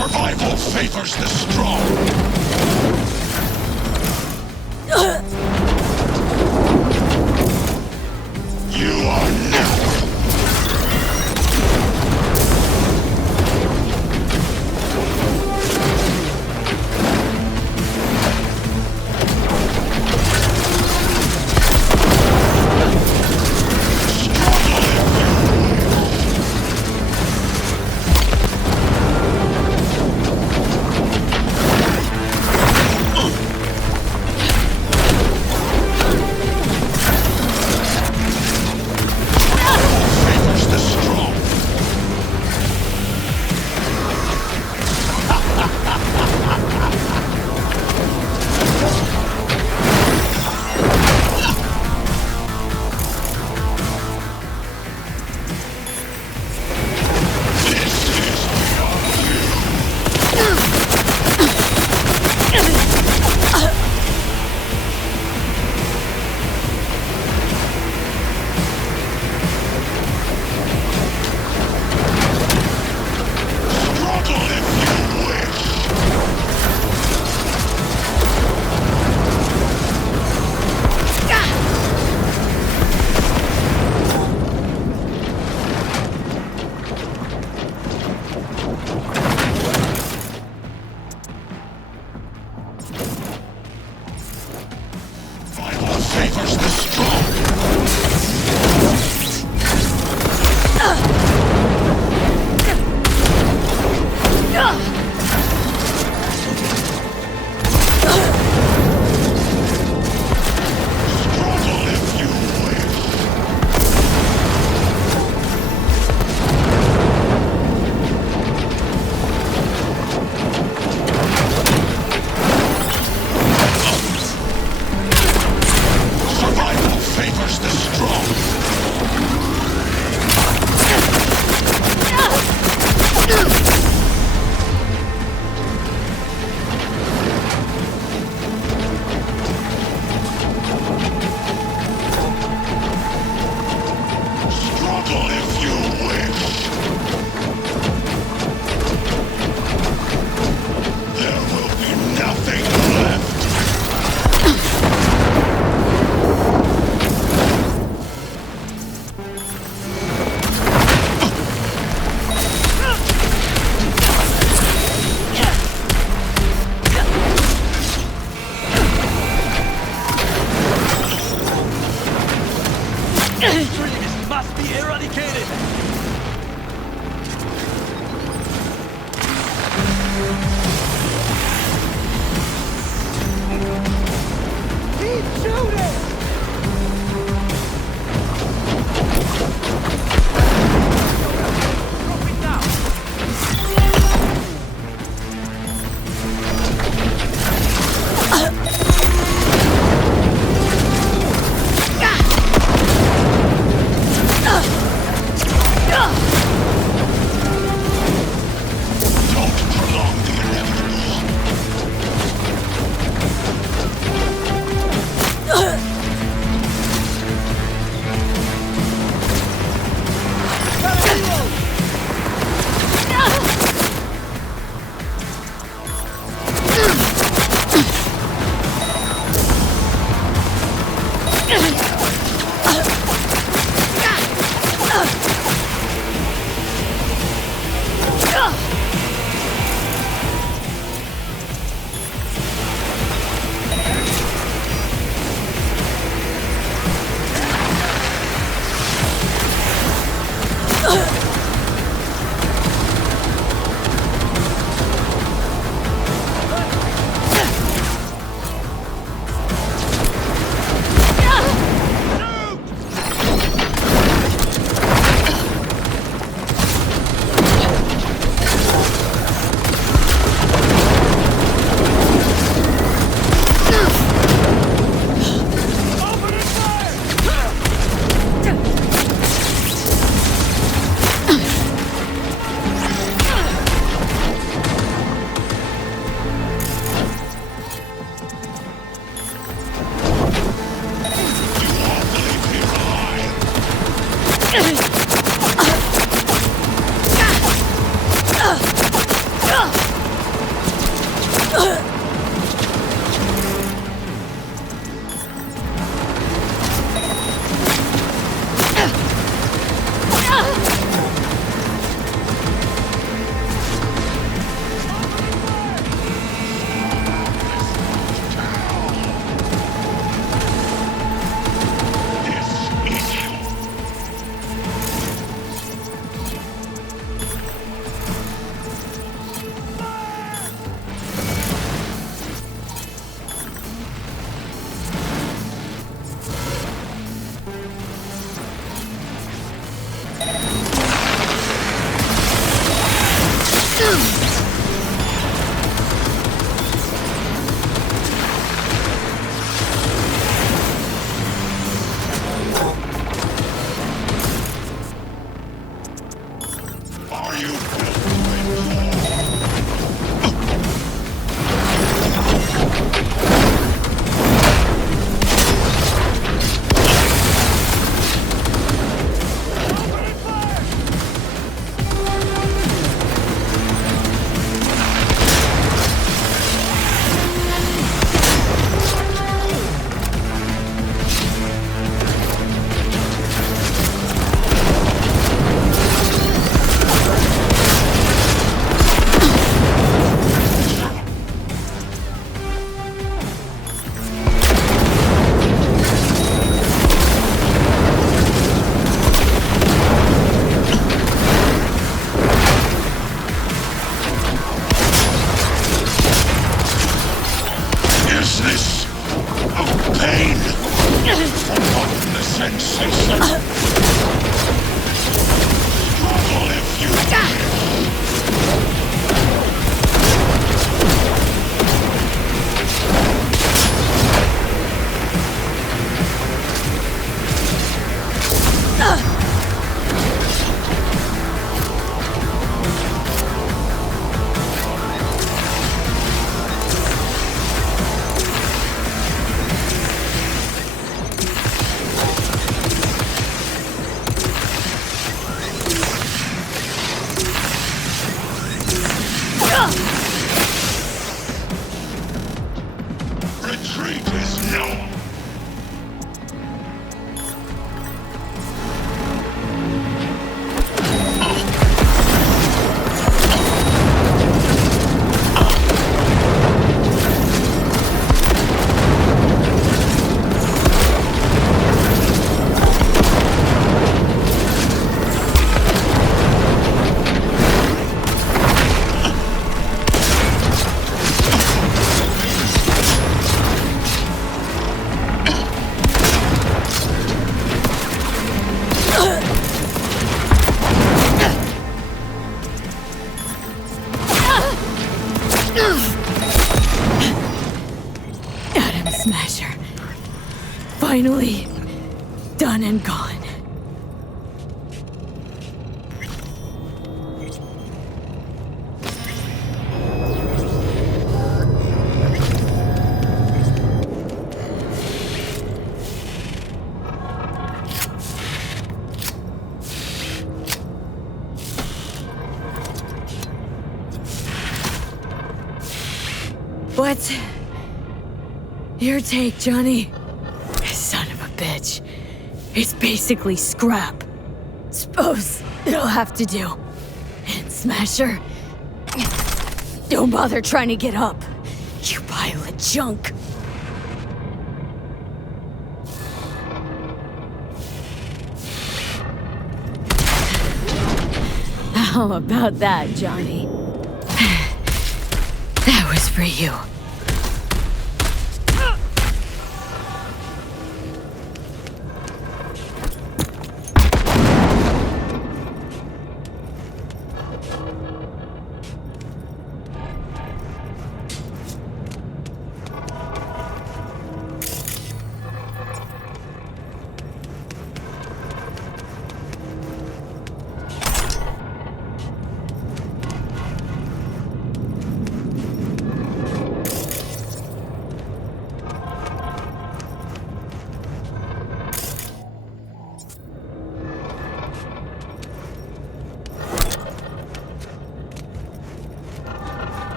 Survival favors the strong. You are now. Finally, done and gone. What's your take, Johnny? Son of a bitch. It's basically scrap. Suppose it'll have to do. And Smasher, don't bother trying to get up, you pile of junk. How about that, Johnny? That was for you.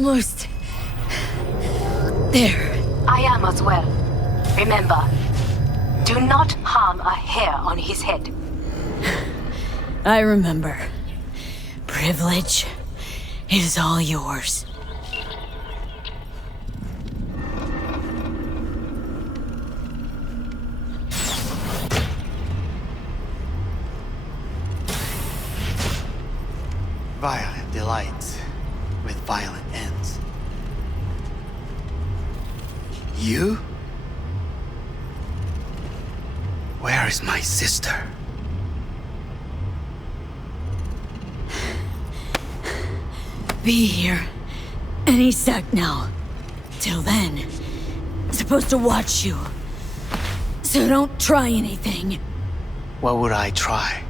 almost... there. I am as well. Remember, do not harm a hair on his head. I remember. Privilege is all yours. Violent delights with violent ends. You? Where is my sister? Be here any sec now. Till then, I'm supposed to watch you. So don't try anything. What would I try?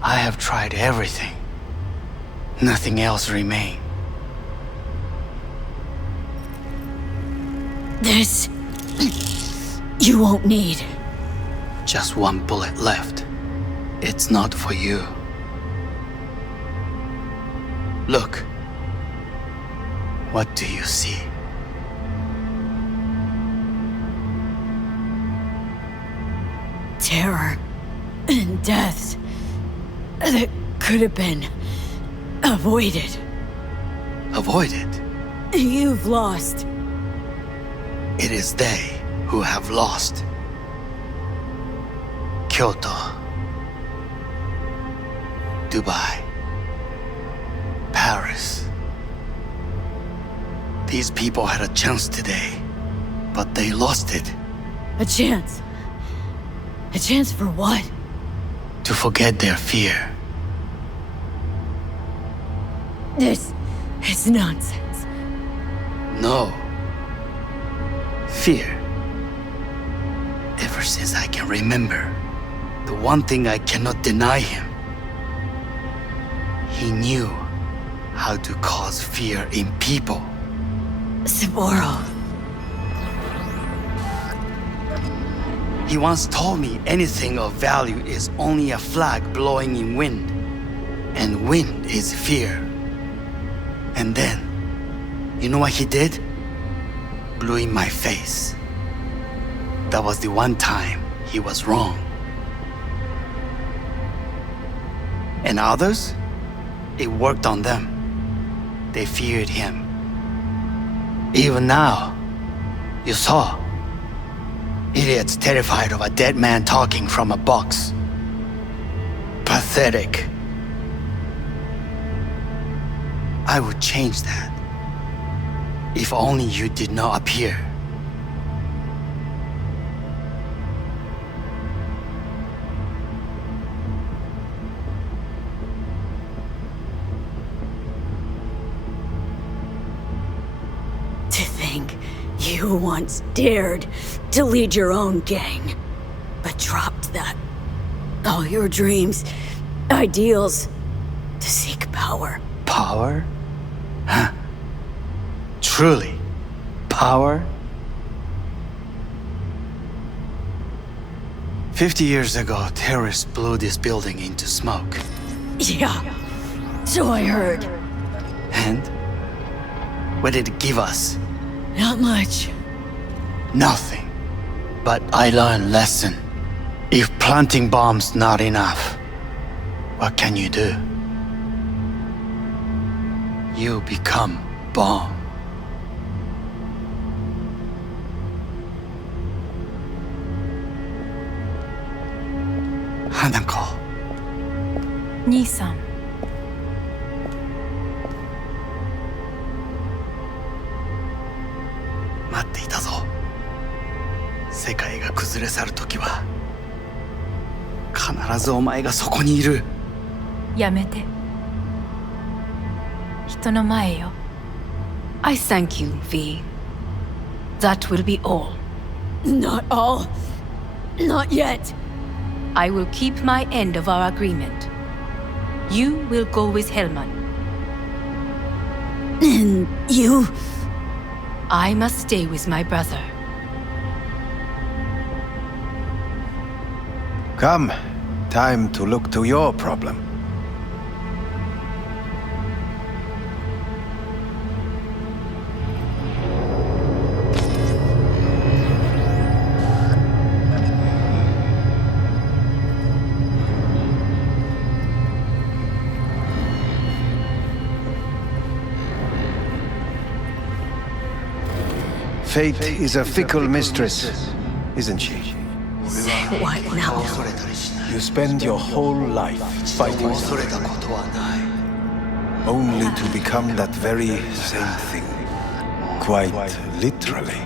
I have tried everything. Nothing else remains. This... you won't need. Just one bullet left. It's not for you. Look. What do you see? Terror and death that could have been avoided. Avoided? You've lost. It is they who have lost. Kyoto. Dubai. Paris. These people had a chance today, but they lost it. A chance? A chance for what? To forget their fear. This is nonsense. No. Fear. Ever since I can remember, the one thing I cannot deny him. He knew how to cause fear in people. Saburo. He once told me anything of value is only a flag blowing in wind. And wind is fear. And then, you know what he did? Blew in my face. That was the one time he was wrong. And others? It worked on them. They feared him. Even now, you saw. Idiots terrified of a dead man talking from a box. Pathetic. I would change that. If only you did not appear. To think you once dared to lead your own gang, but dropped that. All your dreams, ideals, to seek power. Power? Huh? Truly, power? 50 years ago, terrorists blew this building into smoke. Yeah, so I heard. And? What did it give us? Not much. Nothing. But I learned lesson. If planting bombs not enough, what can you do? You become bomb. Hanako. 兄さん。待っていたぞ。世界が崩れ去るときは、必ずお前がそこにいる。やめて。人の前よ。I thank you, V. That will be all. Not all. Not yet. I will keep my end of our agreement. You will go with Hellman. And you? I must stay with my brother. Come. Time to look to your problem. Fate is a fickle mistress, isn't she? Say what now? You spend your whole life fighting something, only to become that very same thing. Quite literally.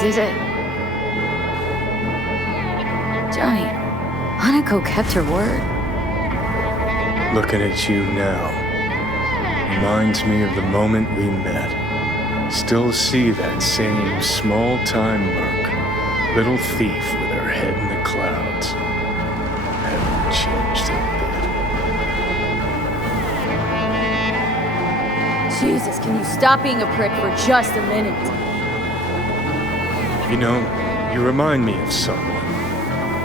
Did it? Johnny, Hanako kept her word. Looking at you now reminds me of the moment we met. Still see that same small-time merc, little thief with her head in the clouds. Haven't changed a bit. Jesus, can you stop being a prick for just a minute? You know, you remind me of someone.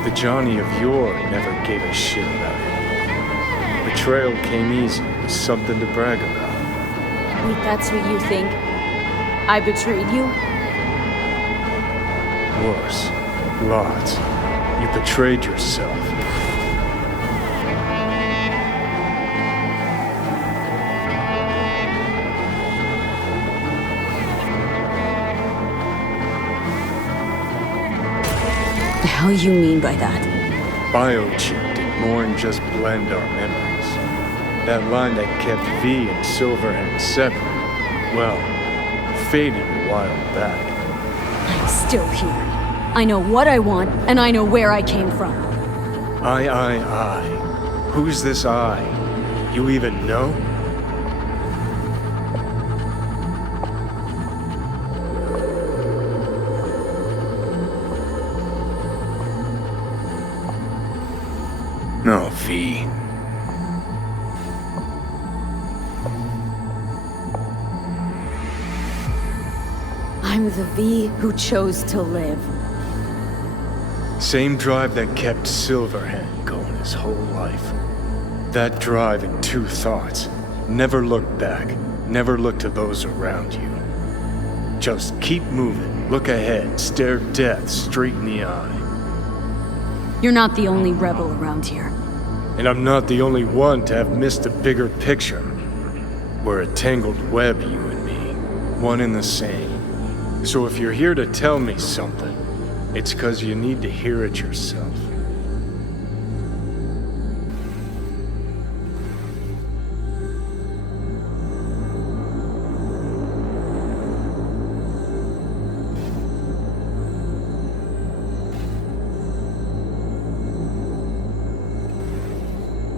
The Johnny of yore never gave a shit about it. Betrayal came easy, it was something to brag about. Wait, that's what you think? I betrayed you? Worse. Lots. You betrayed yourself. The hell you mean by that? Biochip did more than just blend our memories. That line that kept V and Silverhand separate, well, faded a while back. I'm still here. I know what I want, and I know where I came from. I. Who's this I? You even know? No, V. I'm the V who chose to live. Same drive that kept Silverhand going his whole life. That drive and two thoughts. Never look back. Never look to those around you. Just keep moving. Look ahead. Stare death straight in the eye. You're not the only rebel around here. And I'm not the only one to have missed the bigger picture. We're a tangled web, you and me. One and the same. So if you're here to tell me something, it's 'cause you need to hear it yourself.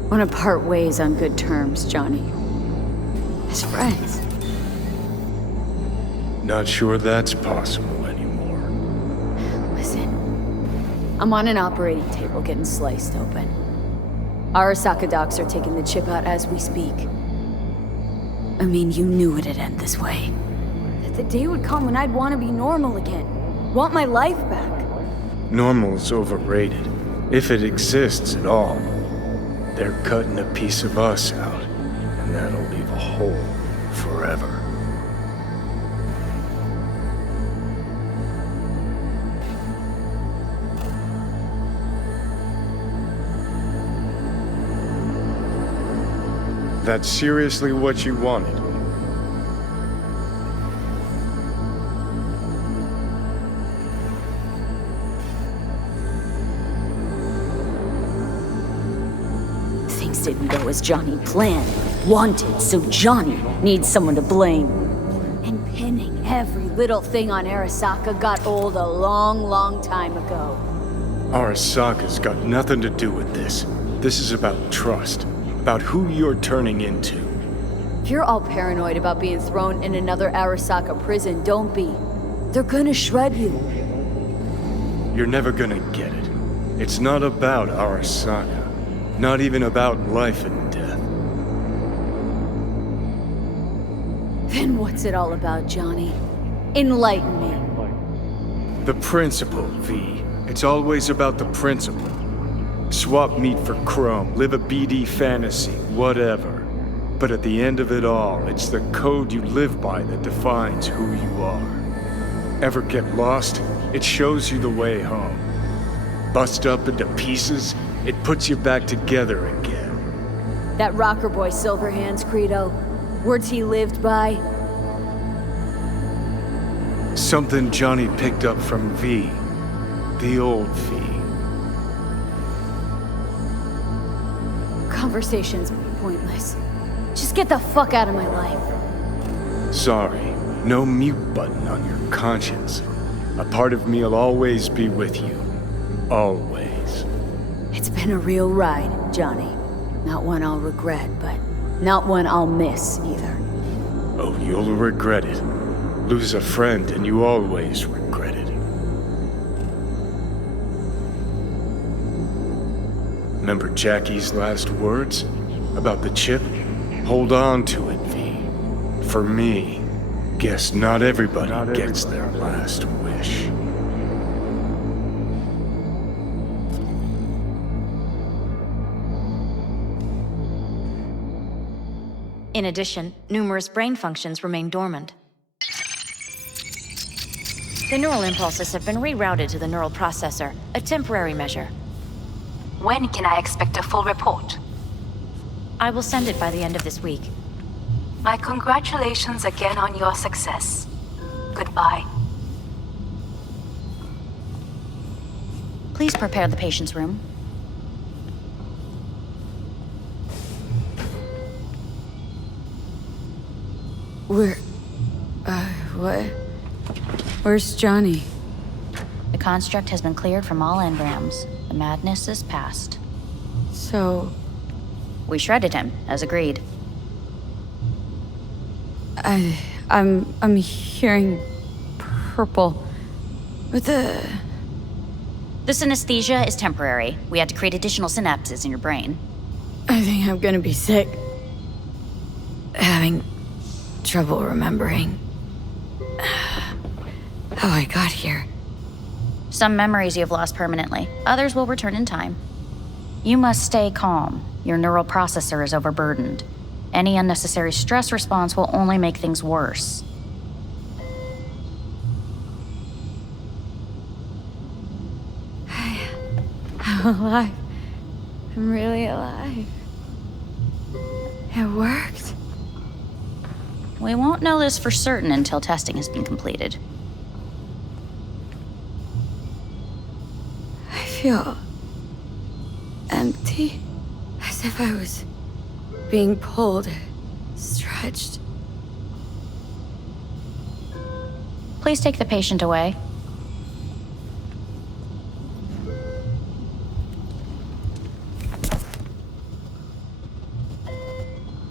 Want to part ways on good terms, Johnny. As friends. Not sure that's possible anymore. Listen, I'm on an operating table getting sliced open. Arasaka docs are taking the chip out as we speak. I mean, you knew it'd end this way. That the day would come when I'd want to be normal again. Want my life back. Normal's overrated. If it exists at all. They're cutting a piece of us out, and that'll leave a hole forever. That's seriously what you wanted? Things didn't go as Johnny planned. Wanted, so Johnny needs someone to blame. And pinning every little thing on Arasaka got old a long, long time ago. Arasaka's got nothing to do with this. This is about trust. About who you're turning into. If you're all paranoid about being thrown in another Arasaka prison, don't be. They're gonna shred you. You're never gonna get it. It's not about Arasaka. Not even about life and death. Then what's it all about, Johnny? Enlighten me. The principle, V. It's always about the principle. Swap meat for chrome, live a BD fantasy, whatever. But at the end of it all, it's the code you live by that defines who you are. Ever get lost? It shows you the way home. Bust up into pieces? It puts you back together again. That rocker boy Silverhand's credo. Words he lived by. Something Johnny picked up from V. The old V. Conversation's pointless. Just get the fuck out of my life. Sorry, no mute button on your conscience. A part of me'll always be with you. Always. It's been a real ride, Johnny. Not one I'll regret, but not one I'll miss either. Oh, you'll regret it. Lose a friend and you always regret it. Remember Jackie's last words? About the chip? Hold on to it, V. For me, guess not everybody gets their last wish. In addition, numerous brain functions remain dormant. The neural impulses have been rerouted to the neural processor, a temporary measure. When can I expect a full report? I will send it by the end of this week. My congratulations again on your success. Goodbye. Please prepare the patient's room. What? Where's Johnny? The construct has been cleared from all engrams. The madness is past. So... We shredded him, as agreed. I'm hearing purple. What the... The synesthesia is temporary. We had to create additional synapses in your brain. I think I'm gonna be sick. Having trouble remembering how I got here. Some memories you have lost permanently. Others will return in time. You must stay calm. Your neural processor is overburdened. Any unnecessary stress response will only make things worse. I'm alive. I'm really alive. It worked. We won't know this for certain until testing has been completed. I feel empty, as if I was being pulled, stretched. Please take the patient away.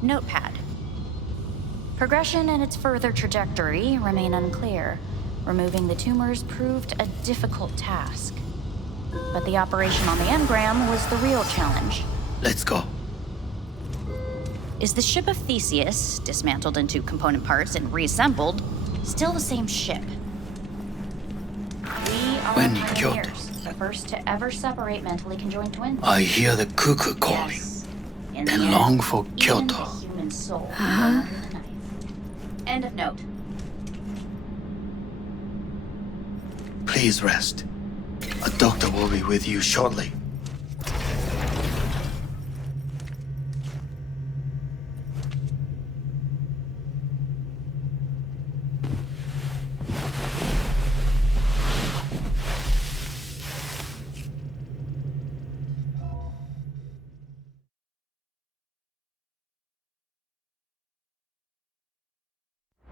Notepad. Progression and its further trajectory remain unclear. Removing the tumors proved a difficult task. But the operation on the engram was the real challenge. Let's go. Is the ship of Theseus, dismantled into component parts and reassembled, still the same ship? We are When you killed pioneers, the first to ever separate mentally conjoined twins. I hear the cuckoo calling, Yes. and long for Kyoto. Human soul. Under the knife. End of note. Please rest. A doctor will be with you shortly.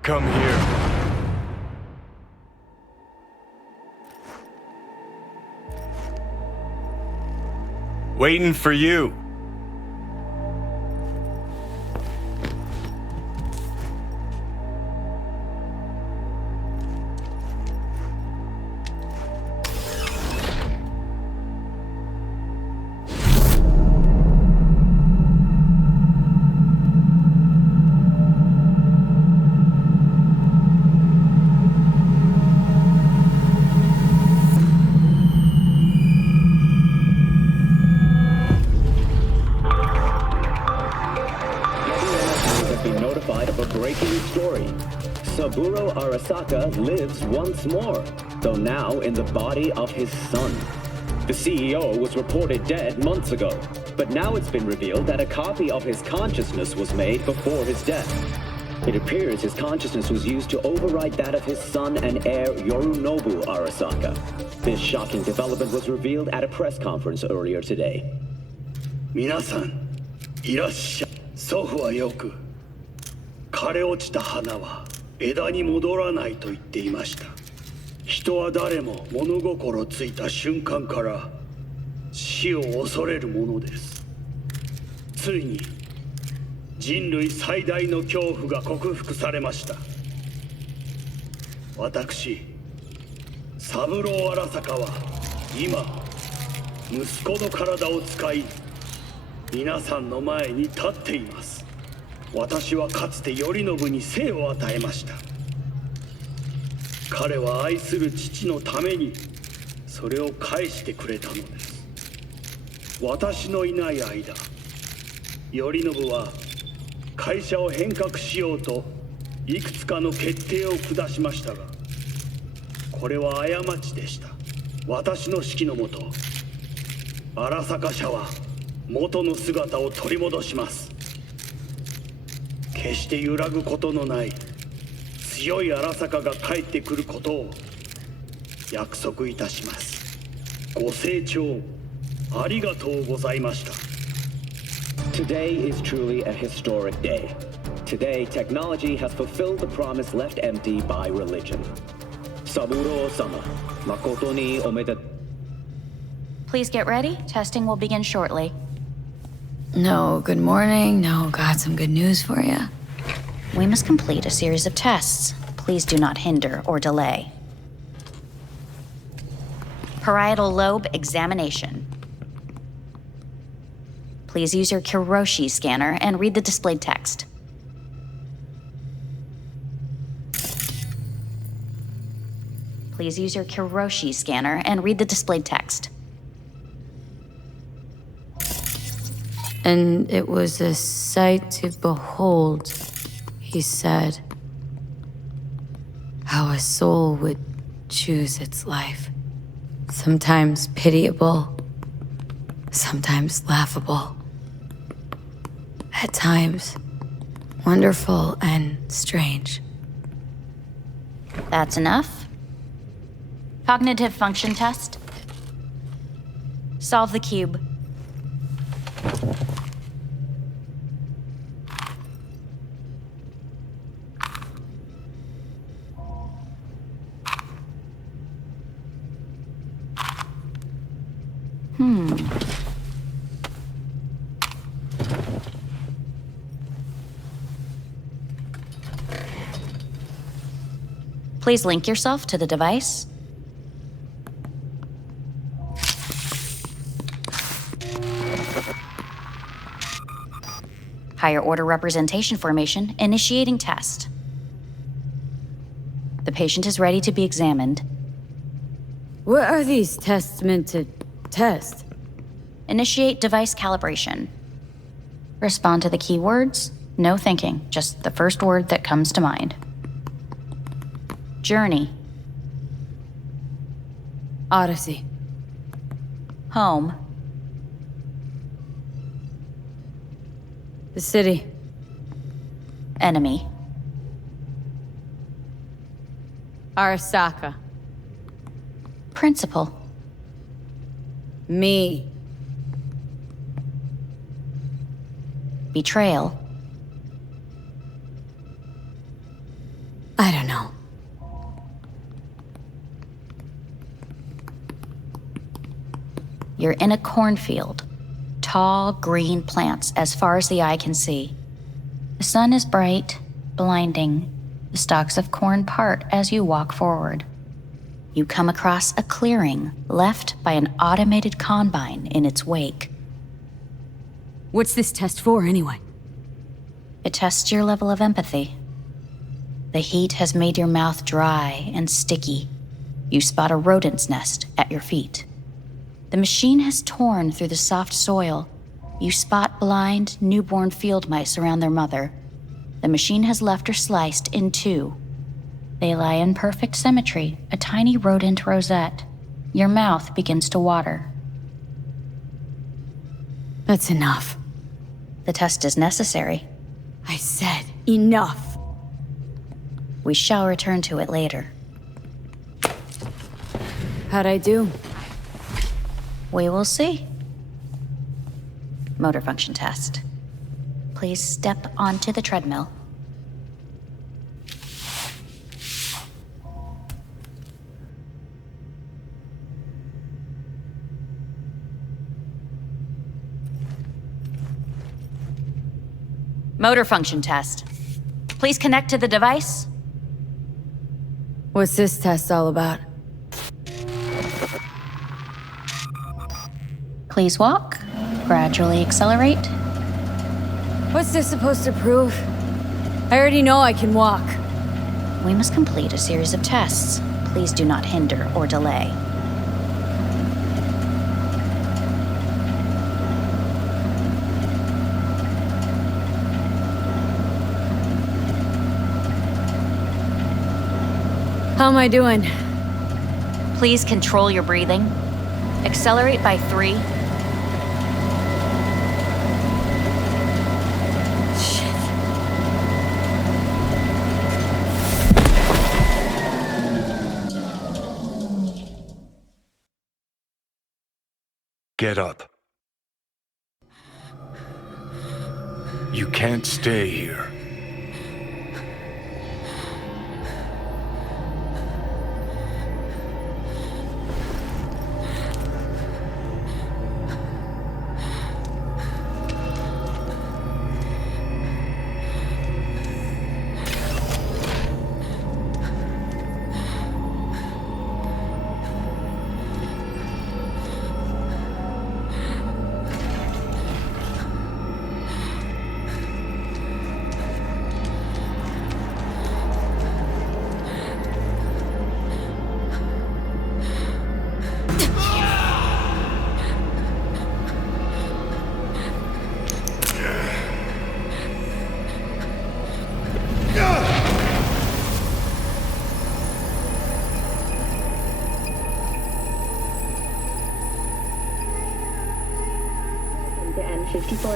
Come here. Waiting for you. Arasaka lives once more, though now in the body of his son. The CEO was reported dead months ago, but now it's been revealed that a copy of his consciousness was made before his death. It appears his consciousness was used to overwrite that of his son and heir Yorinobu Arasaka. This shocking development was revealed at a press conference earlier today. 皆さん、いらっしゃい。祖父はよく、枯れ落ちた花は枝に戻らないと言っていました。人は誰も物心ついた瞬間から死を恐れるものです。ついに人類最大の恐怖が克服されました。私、三郎荒坂は今息子の体を使い皆さんの前に立っています。私はかつて頼信に生を与えました。彼は愛する父のためにそれを返してくれたのです。私のいない間、頼信は会社を変革しようといくつかの決定を下しましたが、これは過ちでした。私の指揮のもと、荒坂社は元の姿を取り戻します。決して揺らぐことのない強い荒坂が帰ってくることを約束いたします。ご清聴ありがとうございました。 Today is truly a historic day. Today, technology has fulfilled the promise left empty by religion. Saburo-sama, makoto ni omedetou. Please get ready. Testing will begin shortly. No, good morning. No, got some good news for you. We must complete a series of tests. Please do not hinder or delay. Parietal lobe examination. Please use your Kiroshi scanner and read the displayed text. Please use your Kiroshi scanner and read the displayed text. And it was a sight to behold, he said, how a soul would choose its life. Sometimes pitiable, sometimes laughable. At times, wonderful and strange. That's enough. Cognitive function test. Solve the cube. Please link yourself to the device. Higher order representation formation, initiating test. The patient is ready to be examined. What are these tests meant to test? Initiate device calibration. Respond to the keywords. No thinking, just the first word that comes to mind. Journey. Odyssey. Home. The city. Enemy. Arasaka. Principal. Me. Betrayal. gotta know. You're in a cornfield. Tall, green plants as far as the eye can see. The sun is bright, blinding. The stalks of corn part as you walk forward. You come across a clearing left by an automated combine in its wake. What's this test for, anyway? It tests your level of empathy. The heat has made your mouth dry and sticky. You spot a rodent's nest at your feet. The machine has torn through the soft soil. You spot blind, newborn field mice around their mother. The machine has left her sliced in two. They lie in perfect symmetry, a tiny rodent rosette. Your mouth begins to water. That's enough. The test is necessary. I said enough. We shall return to it later. How'd I do? We will see. Motor function test. Please step onto the treadmill. Motor function test. Please connect to the device. What's this test all about? Please walk. Gradually accelerate. What's this supposed to prove? I already know I can walk. We must complete a series of tests. Please do not hinder or delay. How am I doing? Please control your breathing. Accelerate by 3. Shit. Get up. You can't stay here.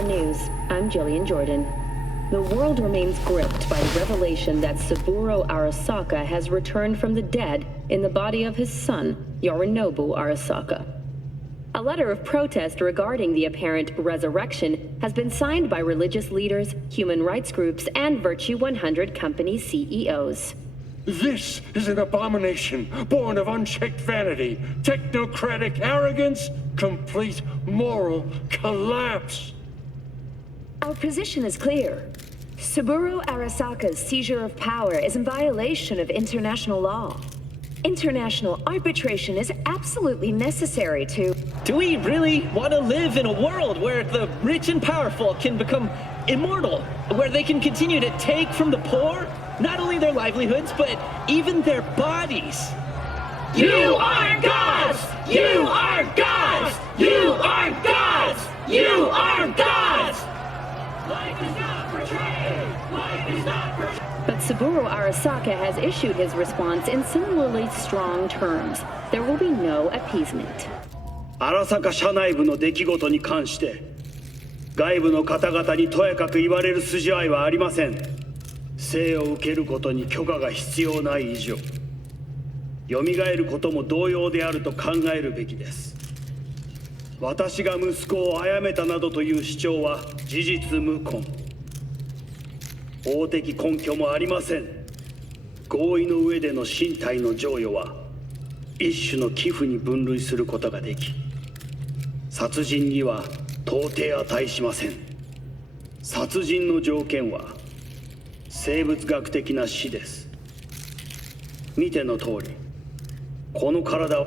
News. I'm Jillian Jordan. The world remains gripped by the revelation that Saburo Arasaka has returned from the dead in the body of his son, Yorinobu Arasaka. A letter of protest regarding the apparent resurrection has been signed by religious leaders, human rights groups, and Virtue 100 company CEOs. This is an abomination born of unchecked vanity, technocratic arrogance, complete moral collapse. Our position is clear. Saburo Arasaka's seizure of power is in violation of international law. International arbitration is absolutely necessary to... Do we really want to live in a world where the rich and powerful can become immortal? Where they can continue to take from the poor, not only their livelihoods, but even their bodies? You are gods! You are gods! You are gods! You are gods! Life is not portrayed! Life is not portrayed! But Saburo Arasaka has issued his response in similarly strong terms. There will be no appeasement. 荒坂社内部の出来事に関して外部の方々にとやかく言われる筋合いはありません。生を受けることに許可が必要ない以上、蘇ることも同様であると考えるべきです。私が息子を殺めたなどという主張は事実無根。法的根拠もありません。合意の上での身体の贈与は一種の寄付に分類することができ、殺人には到底値しません。殺人の条件は生物学的な死です。見ての通り、この体を。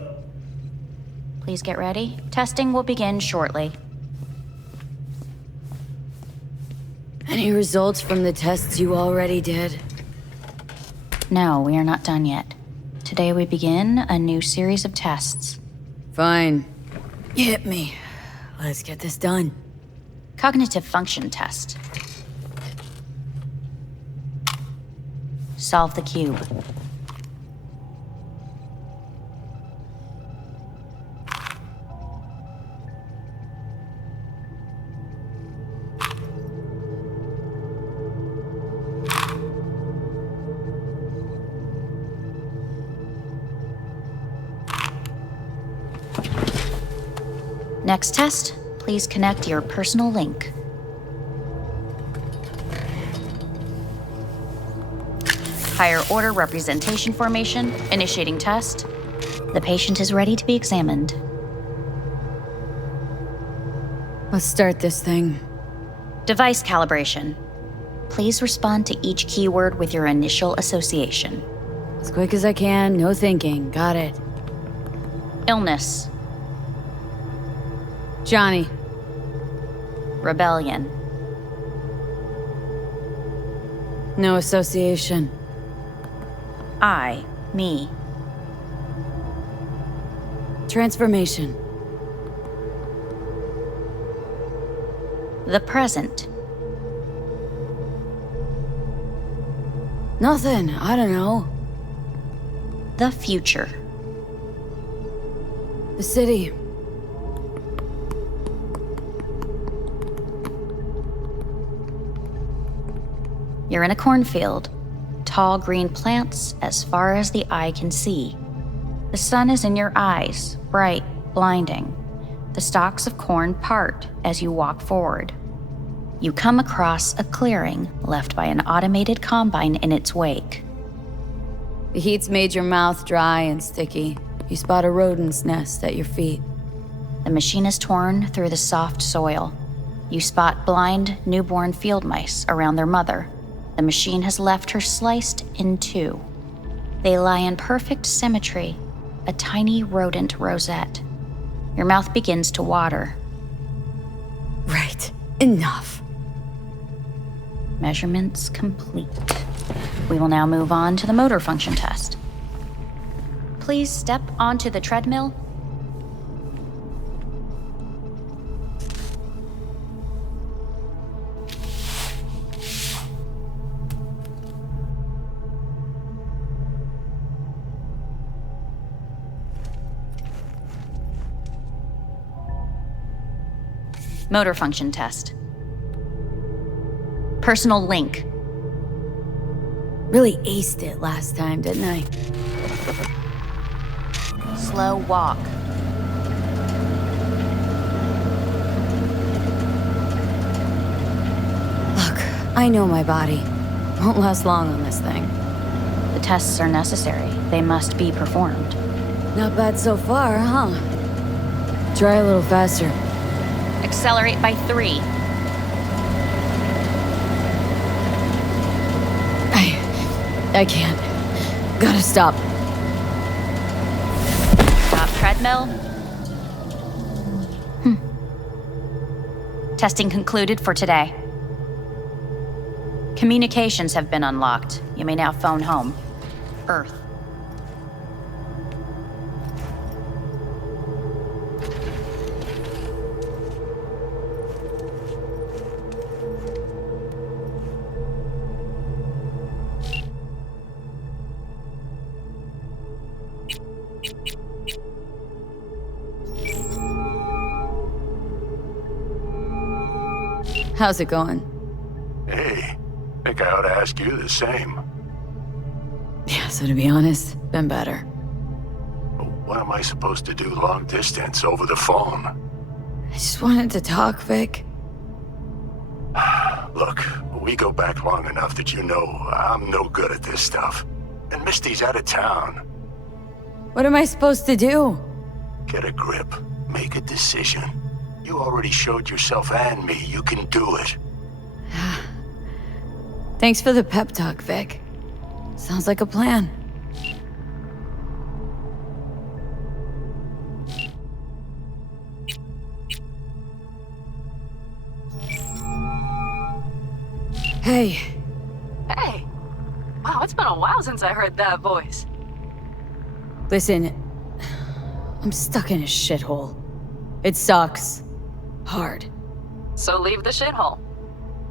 Please get ready. Testing will begin shortly. Any results from the tests you already did? No, we are not done yet. Today we begin a new series of tests. Fine. Hit me. Let's get this done. Cognitive function test. Solve the cube. Next test, please connect your personal link. Higher order representation formation, initiating test. The patient is ready to be examined. Let's start this thing. Device calibration. Please respond to each keyword with your initial association. As quick as I can, no thinking. Got it. Illness. Johnny. Rebellion. No association. I, me. Transformation. The present. Nothing. I don't know. The future. The city. You're in a cornfield. Tall green plants as far as the eye can see. The sun is in your eyes, bright, blinding. The stalks of corn part as you walk forward. You come across a clearing left by an automated combine in its wake. The heat's made your mouth dry and sticky. You spot a rodent's nest at your feet. The machine is torn through the soft soil. You spot blind, newborn field mice around their mother. The machine has left her sliced in two. They lie in perfect symmetry, a tiny rodent rosette. Your mouth begins to water. Right. Enough. Measurements complete. We will now move on to the motor function test. Please step onto the treadmill. Motor function test. Personal link. Really aced it last time, didn't I? Slow walk. Look, I know my body. Won't last long on this thing. The tests are necessary. They must be performed. Not bad so far, huh? Try a little faster. Accelerate by 3. I can't. Gotta stop. Stop treadmill. Testing concluded for today. Communications have been unlocked. You may now phone home. Earth. How's it going? Hey, think I ought to ask you the same. Yeah, so to be honest, been better. What am I supposed to do long distance over the phone? I just wanted to talk, Vic. Look, we go back long enough that you know I'm no good at this stuff. And Misty's out of town. What am I supposed to do? Get a grip. Make a decision. You already showed yourself and me you can do it. Thanks for the pep talk, Vic. Sounds like a plan. Hey. Hey. Wow, it's been a while since I heard that voice. Listen, I'm stuck in a shithole. It sucks. Hard. So leave the shithole.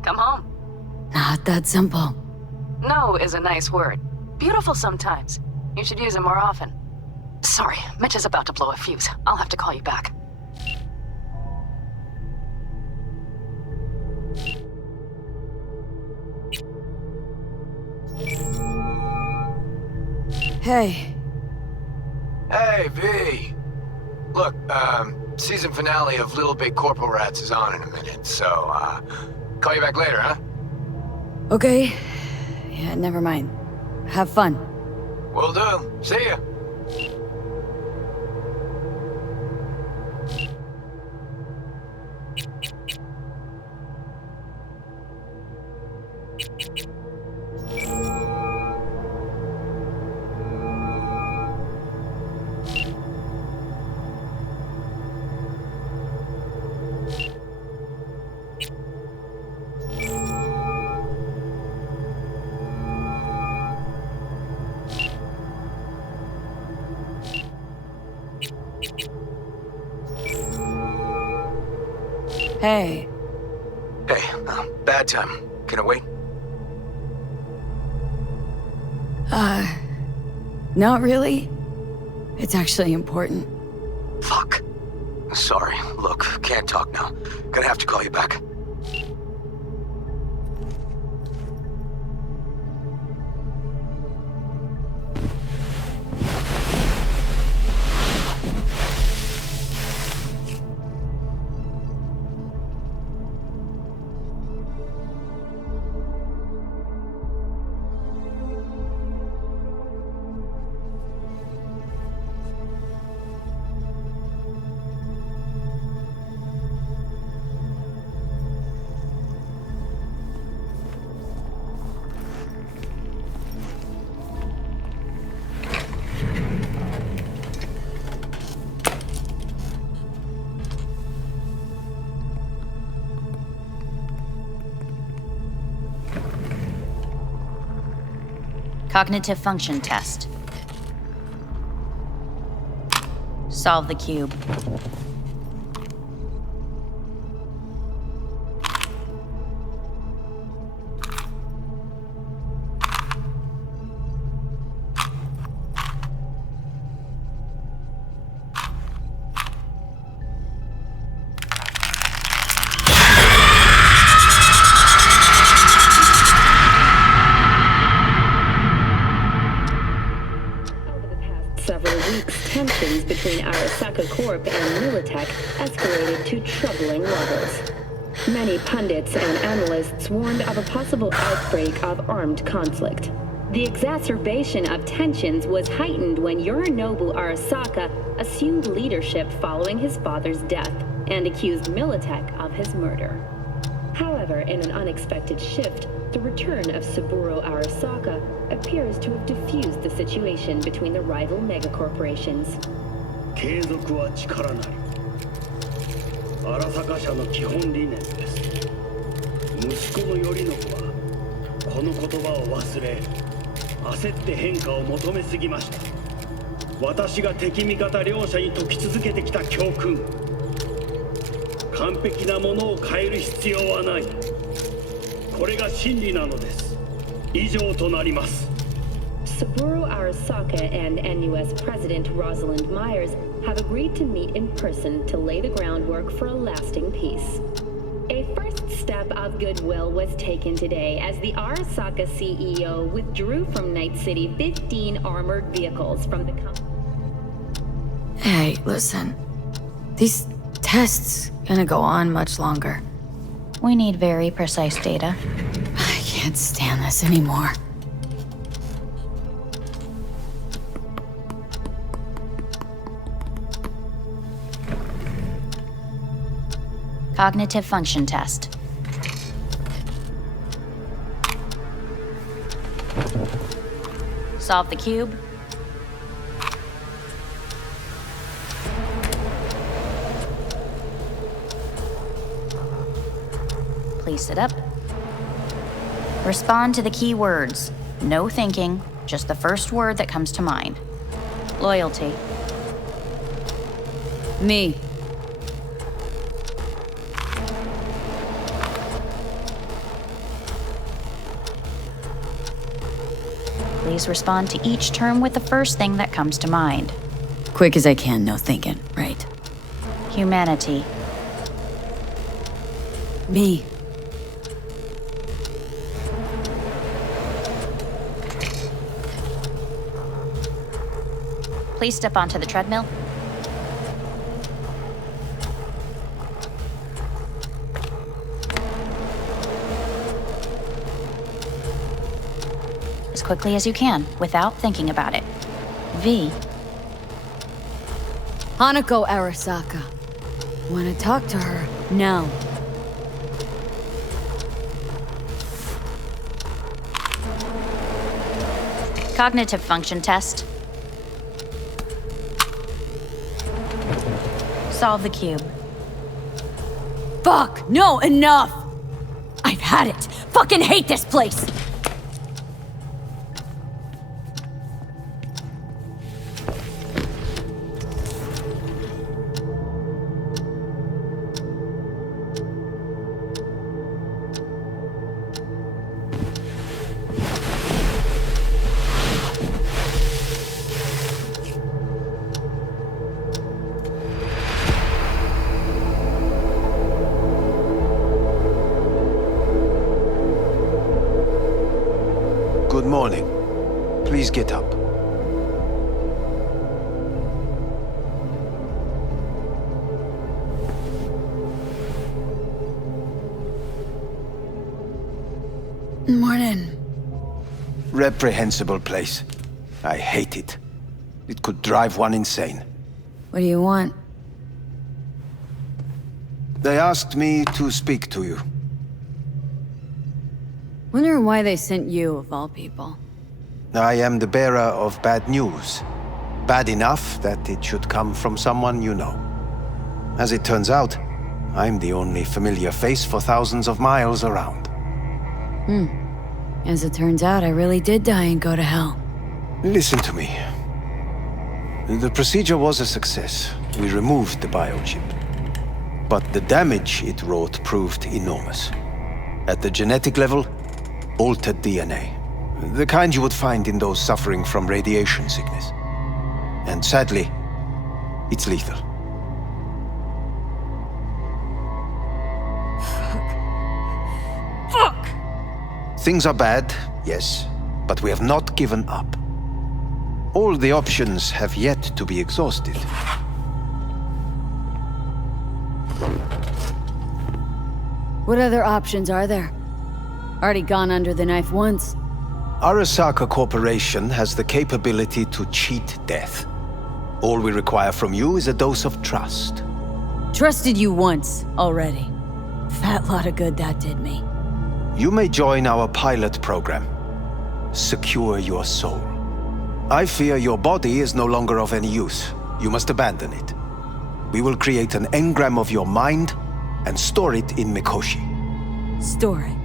Come home. Not that simple. No is a nice word. Beautiful sometimes. You should use it more often. Sorry, Mitch is about to blow a fuse. I'll have to call you back. Hey. Hey, V. Look, season finale of Little Big Corpo Rats is on in a minute, so, call you back later, huh? Okay. Yeah, never mind. Have fun. Will do. See ya. Hey. Hey, bad time. Can it wait? Not really. It's actually important. Fuck. Sorry. Look, can't talk now. Gonna have to call you back. Cognitive function test. Solve the cube. Tensions between Arasaka Corp and Militech escalated to troubling levels. Many pundits and analysts warned of a possible outbreak of armed conflict. The exacerbation of tensions was heightened when Yorinobu Arasaka assumed leadership following his father's death and accused Militech of his murder. However, in an unexpected shift, the return of Saburo Arasaka appears to have diffused the situation between the rival megacorporations. 継続は力なり。荒坂社の基本理念です。息子の頼信はこの言葉を忘れ、焦って変化を求めすぎました。私が敵味方両者に説き続けてきた教訓。完璧なものを変える必要はない。これが真理なのです。以上となります。 Saburo Arasaka and NUS President Rosalind Myers have agreed to meet in person to lay the groundwork for a lasting peace. A first step of goodwill was taken today as the Arasaka CEO withdrew from Night City 15 armored vehicles from the company. Hey, listen. These tests gonna go on much longer. We need very precise data. I can't stand this anymore. Cognitive function test. Solve the cube. Please sit up. Respond to the key words. No thinking, just the first word that comes to mind. Loyalty. Me. Please respond to each term with the first thing that comes to mind. Quick as I can, no thinking, right? Humanity. Me. Please step onto the treadmill. As quickly as you can, without thinking about it. V. Hanako Arasaka. Wanna talk to her now. Cognitive function test. Solve the cube. Fuck! No, enough! I've had it! Fucking hate this place! Good morning. Please get up. Morning. Reprehensible place. I hate it. It could drive one insane. What do you want? They asked me to speak to you. Wonder why they sent you, of all people. I am the bearer of bad news. Bad enough that it should come from someone you know. As it turns out, I'm the only familiar face for thousands of miles around. As it turns out, I really did die and go to hell. Listen to me. The procedure was a success. We removed the biochip. But the damage it wrought proved enormous. At the genetic level, altered DNA. The kind you would find in those suffering from radiation sickness. And sadly, it's lethal. Fuck! Things are bad, yes, but we have not given up. All the options have yet to be exhausted. What other options are there? Already gone under the knife once. Arasaka Corporation has the capability to cheat death. All we require from you is a dose of trust. Trusted you once, already. Fat lot of good that did me. You may join our pilot program. Secure your soul. I fear your body is no longer of any use. You must abandon it. We will create an engram of your mind and store it in Mikoshi. Store it?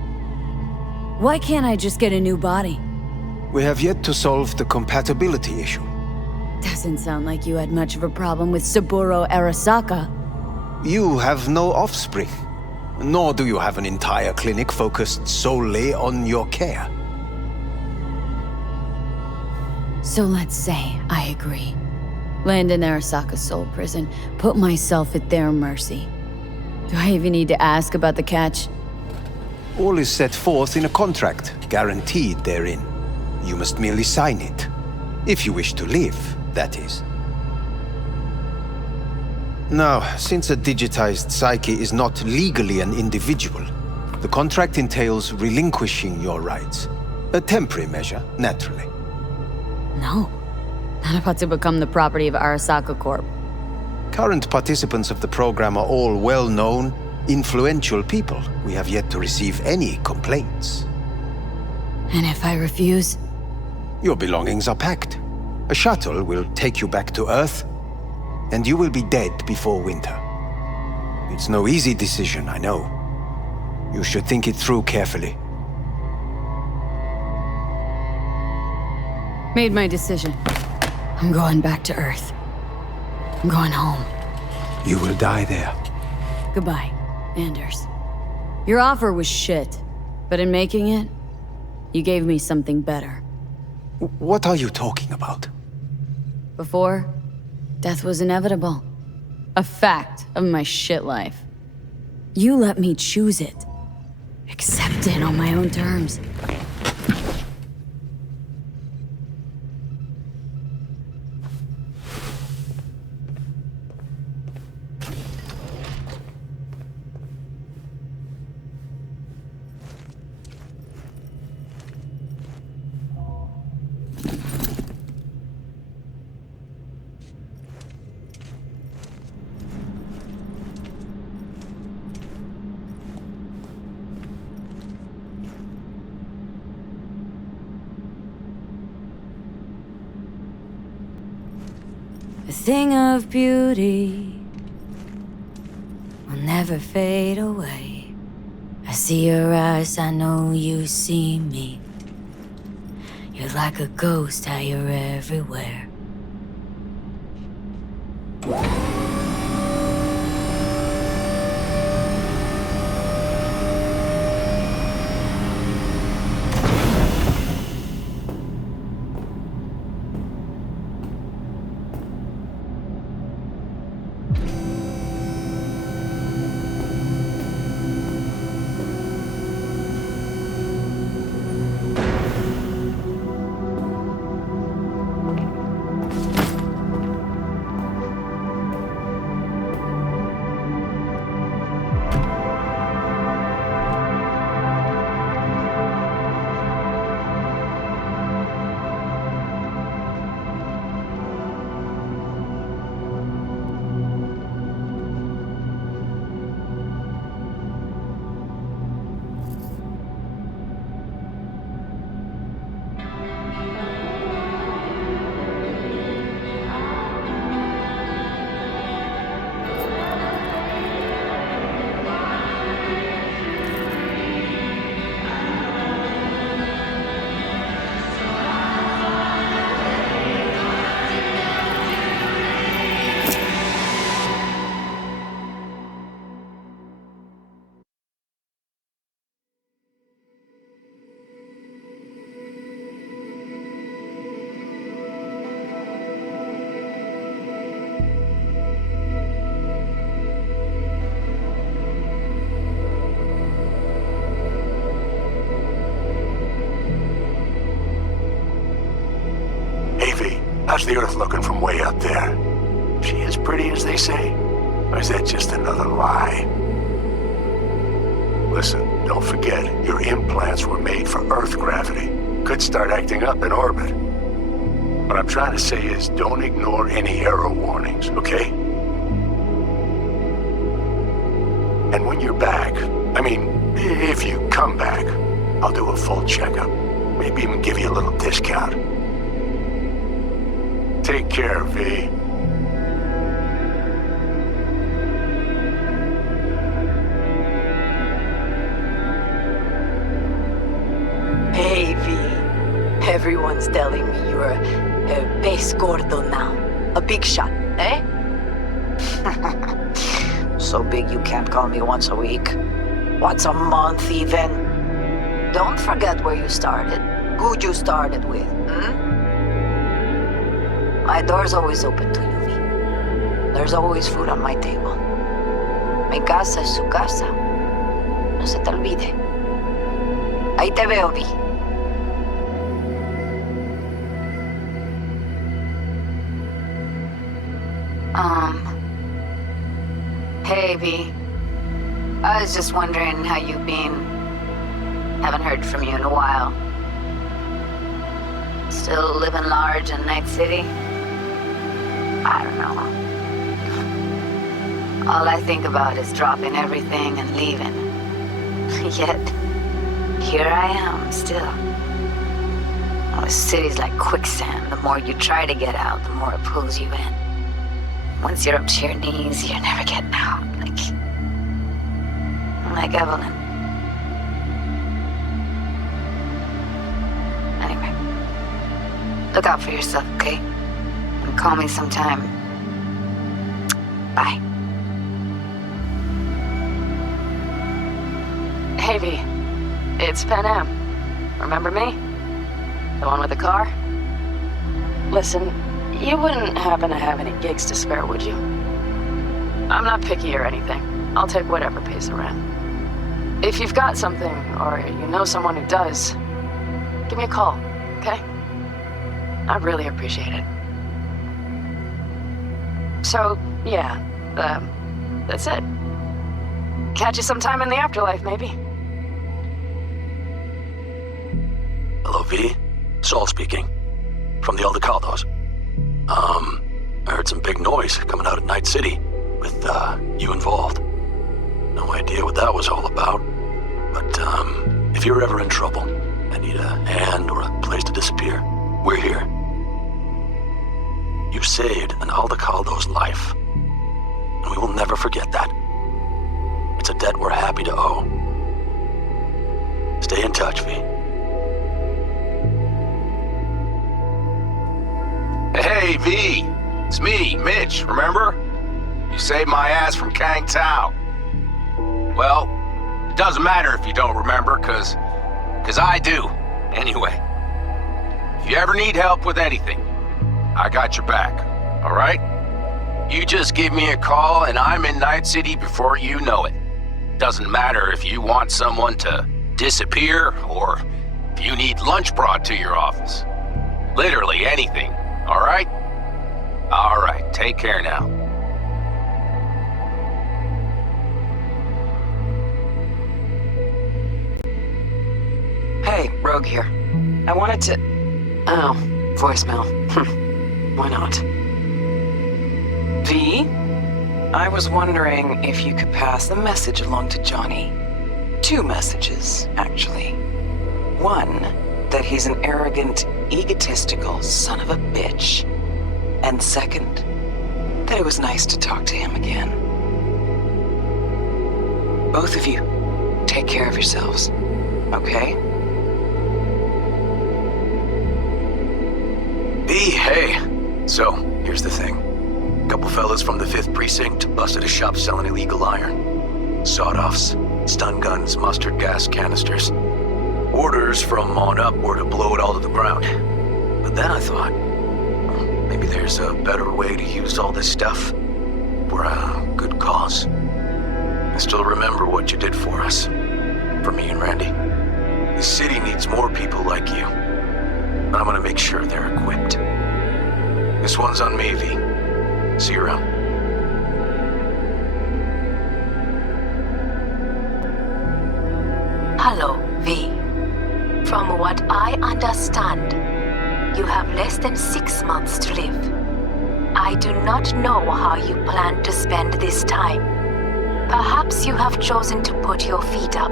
Why can't I just get a new body? We have yet to solve the compatibility issue. Doesn't sound like you had much of a problem with Saburo Arasaka. You have no offspring, nor do you have an entire clinic focused solely on your care. So let's say I agree. Land in Arasaka's soul prison, put myself at their mercy. Do I even need to ask about the catch? All is set forth in a contract, guaranteed therein. You must merely sign it. If you wish to live, that is. Now, since a digitized psyche is not legally an individual, the contract entails relinquishing your rights. A temporary measure, naturally. No. Not about to become the property of Arasaka Corp. Current participants of the program are all well known, influential people. We have yet to receive any complaints. And if I refuse? Your belongings are packed. A shuttle will take you back to Earth, and you will be dead before winter. It's no easy decision, I know. You should think it through carefully. Made my decision. I'm going back to Earth. I'm going home. You will die there. Goodbye, Anders. Your offer was shit, but in making it, you gave me something better. What are you talking about? Before, death was inevitable. A fact of my shit life. You let me choose it. Accept it on my own terms. A thing of beauty will never fade away. I see your eyes, I know you see me. You're like a ghost, how you're everywhere. How's the Earth looking from way up there? She as pretty as they say? Or is that just another lie? Listen, don't forget, your implants were made for Earth gravity. Could start acting up in orbit. What I'm trying to say is, don't ignore any error warnings, okay? And when you're back, I mean, if you come back, I'll do a full checkup. Maybe even give you a little discount. Take care, V. Hey, V. Everyone's telling me you're a pez gordo now. A big shot, eh? So big you can't call me once a week. Once a month, even. Don't forget where you started. Who you started with, My door's always open to you, V. There's always food on my table. Mi casa es su casa. No se te olvide. Ahí te veo, V. Hey, V. I was just wondering how you've been. Haven't heard from you in a while. Still living large in Night City? I don't know. All I think about is dropping everything and leaving. Yet, here I am, still. Oh, the city's like quicksand. The more you try to get out, the more it pulls you in. Once you're up to your knees, you're never getting out. Like Evelyn. Anyway, look out for yourself, okay? And call me sometime. Bye. Hey, V. It's Pan Am. Remember me? The one with the car? Listen, you wouldn't happen to have any gigs to spare, would you? I'm not picky or anything. I'll take whatever pays the rent. If you've got something, or you know someone who does, give me a call, okay? I'd really appreciate it. So, yeah, that's it. Catch you sometime in the afterlife, maybe. Hello, V. Saul speaking. From the Aldecaldos. I heard some big noise coming out of Night City with, you involved. No idea what that was all about. But, if you're ever in trouble and need a hand or a place to disappear, we're here. You saved an Aldecaldo's life. And we will never forget that. It's a debt we're happy to owe. Stay in touch, V. Hey, V! It's me, Mitch, remember? You saved my ass from Kang Tao. Well, it doesn't matter if you don't remember, cause I do. Anyway, if you ever need help with anything, I got your back, alright? You just give me a call and I'm in Night City before you know it. Doesn't matter if you want someone to disappear or if you need lunch brought to your office. Literally anything, alright? Alright, take care now. Hey, Rogue here. I wanted to... Oh, voicemail. Why not? V? I was wondering if you could pass the message along to Johnny. 2 messages, actually. One, that he's an arrogant, egotistical son of a bitch. And second, that it was nice to talk to him again. Both of you, take care of yourselves, okay? V, hey. So, here's the thing. A couple fellas from the 5th Precinct busted a shop selling illegal iron. Sawed-offs, stun guns, mustard gas canisters. Orders from on up were to blow it all to the ground. But then I thought, maybe there's a better way to use all this stuff for a good cause. I still remember what you did for us. For me and Randy. The city needs more people like you. And I'm gonna make sure they're equipped. This one's on me, V. See you around. Hello, V. From what I understand, you have less than 6 months to live. I do not know how you plan to spend this time. Perhaps you have chosen to put your feet up,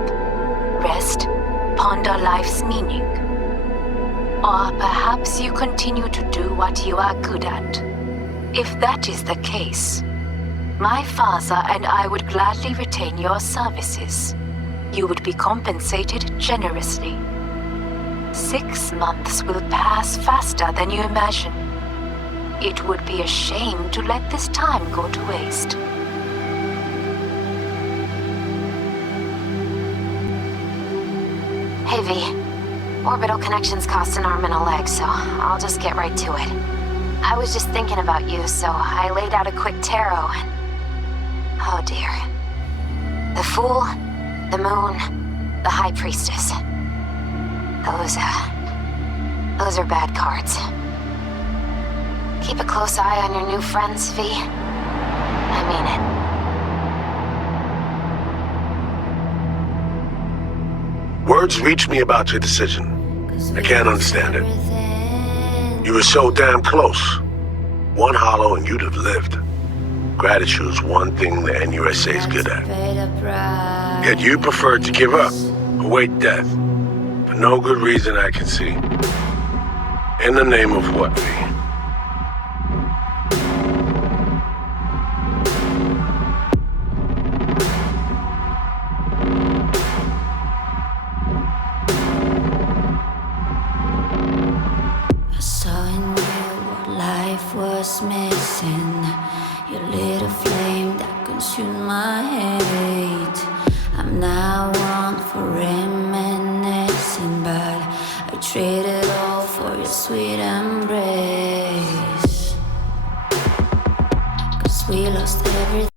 rest, ponder life's meaning. Or perhaps you continue to do what you are good at. If that is the case, my father and I would gladly retain your services. You would be compensated generously. 6 months will pass faster than you imagine. It would be a shame to let this time go to waste. Hey, V. Orbital connections cost an arm and a leg, so I'll just get right to it. I was just thinking about you, so I laid out a quick tarot and... Oh dear. The Fool, the Moon, the High Priestess. Those are bad cards. Keep a close eye on your new friends, V. I mean it. Words reach me about your decision. I can't understand it. You were so damn close. One hollow and you'd have lived. Gratitude's one thing the NUSA is good at. Yet you preferred to give up, await death, for no good reason I can see. In the name of what, V? I saw in you what life was missing. You lit a flame that consumed my hate. I'm now one for reminiscing, but I traded all for your sweet embrace. 'Cause we lost everything.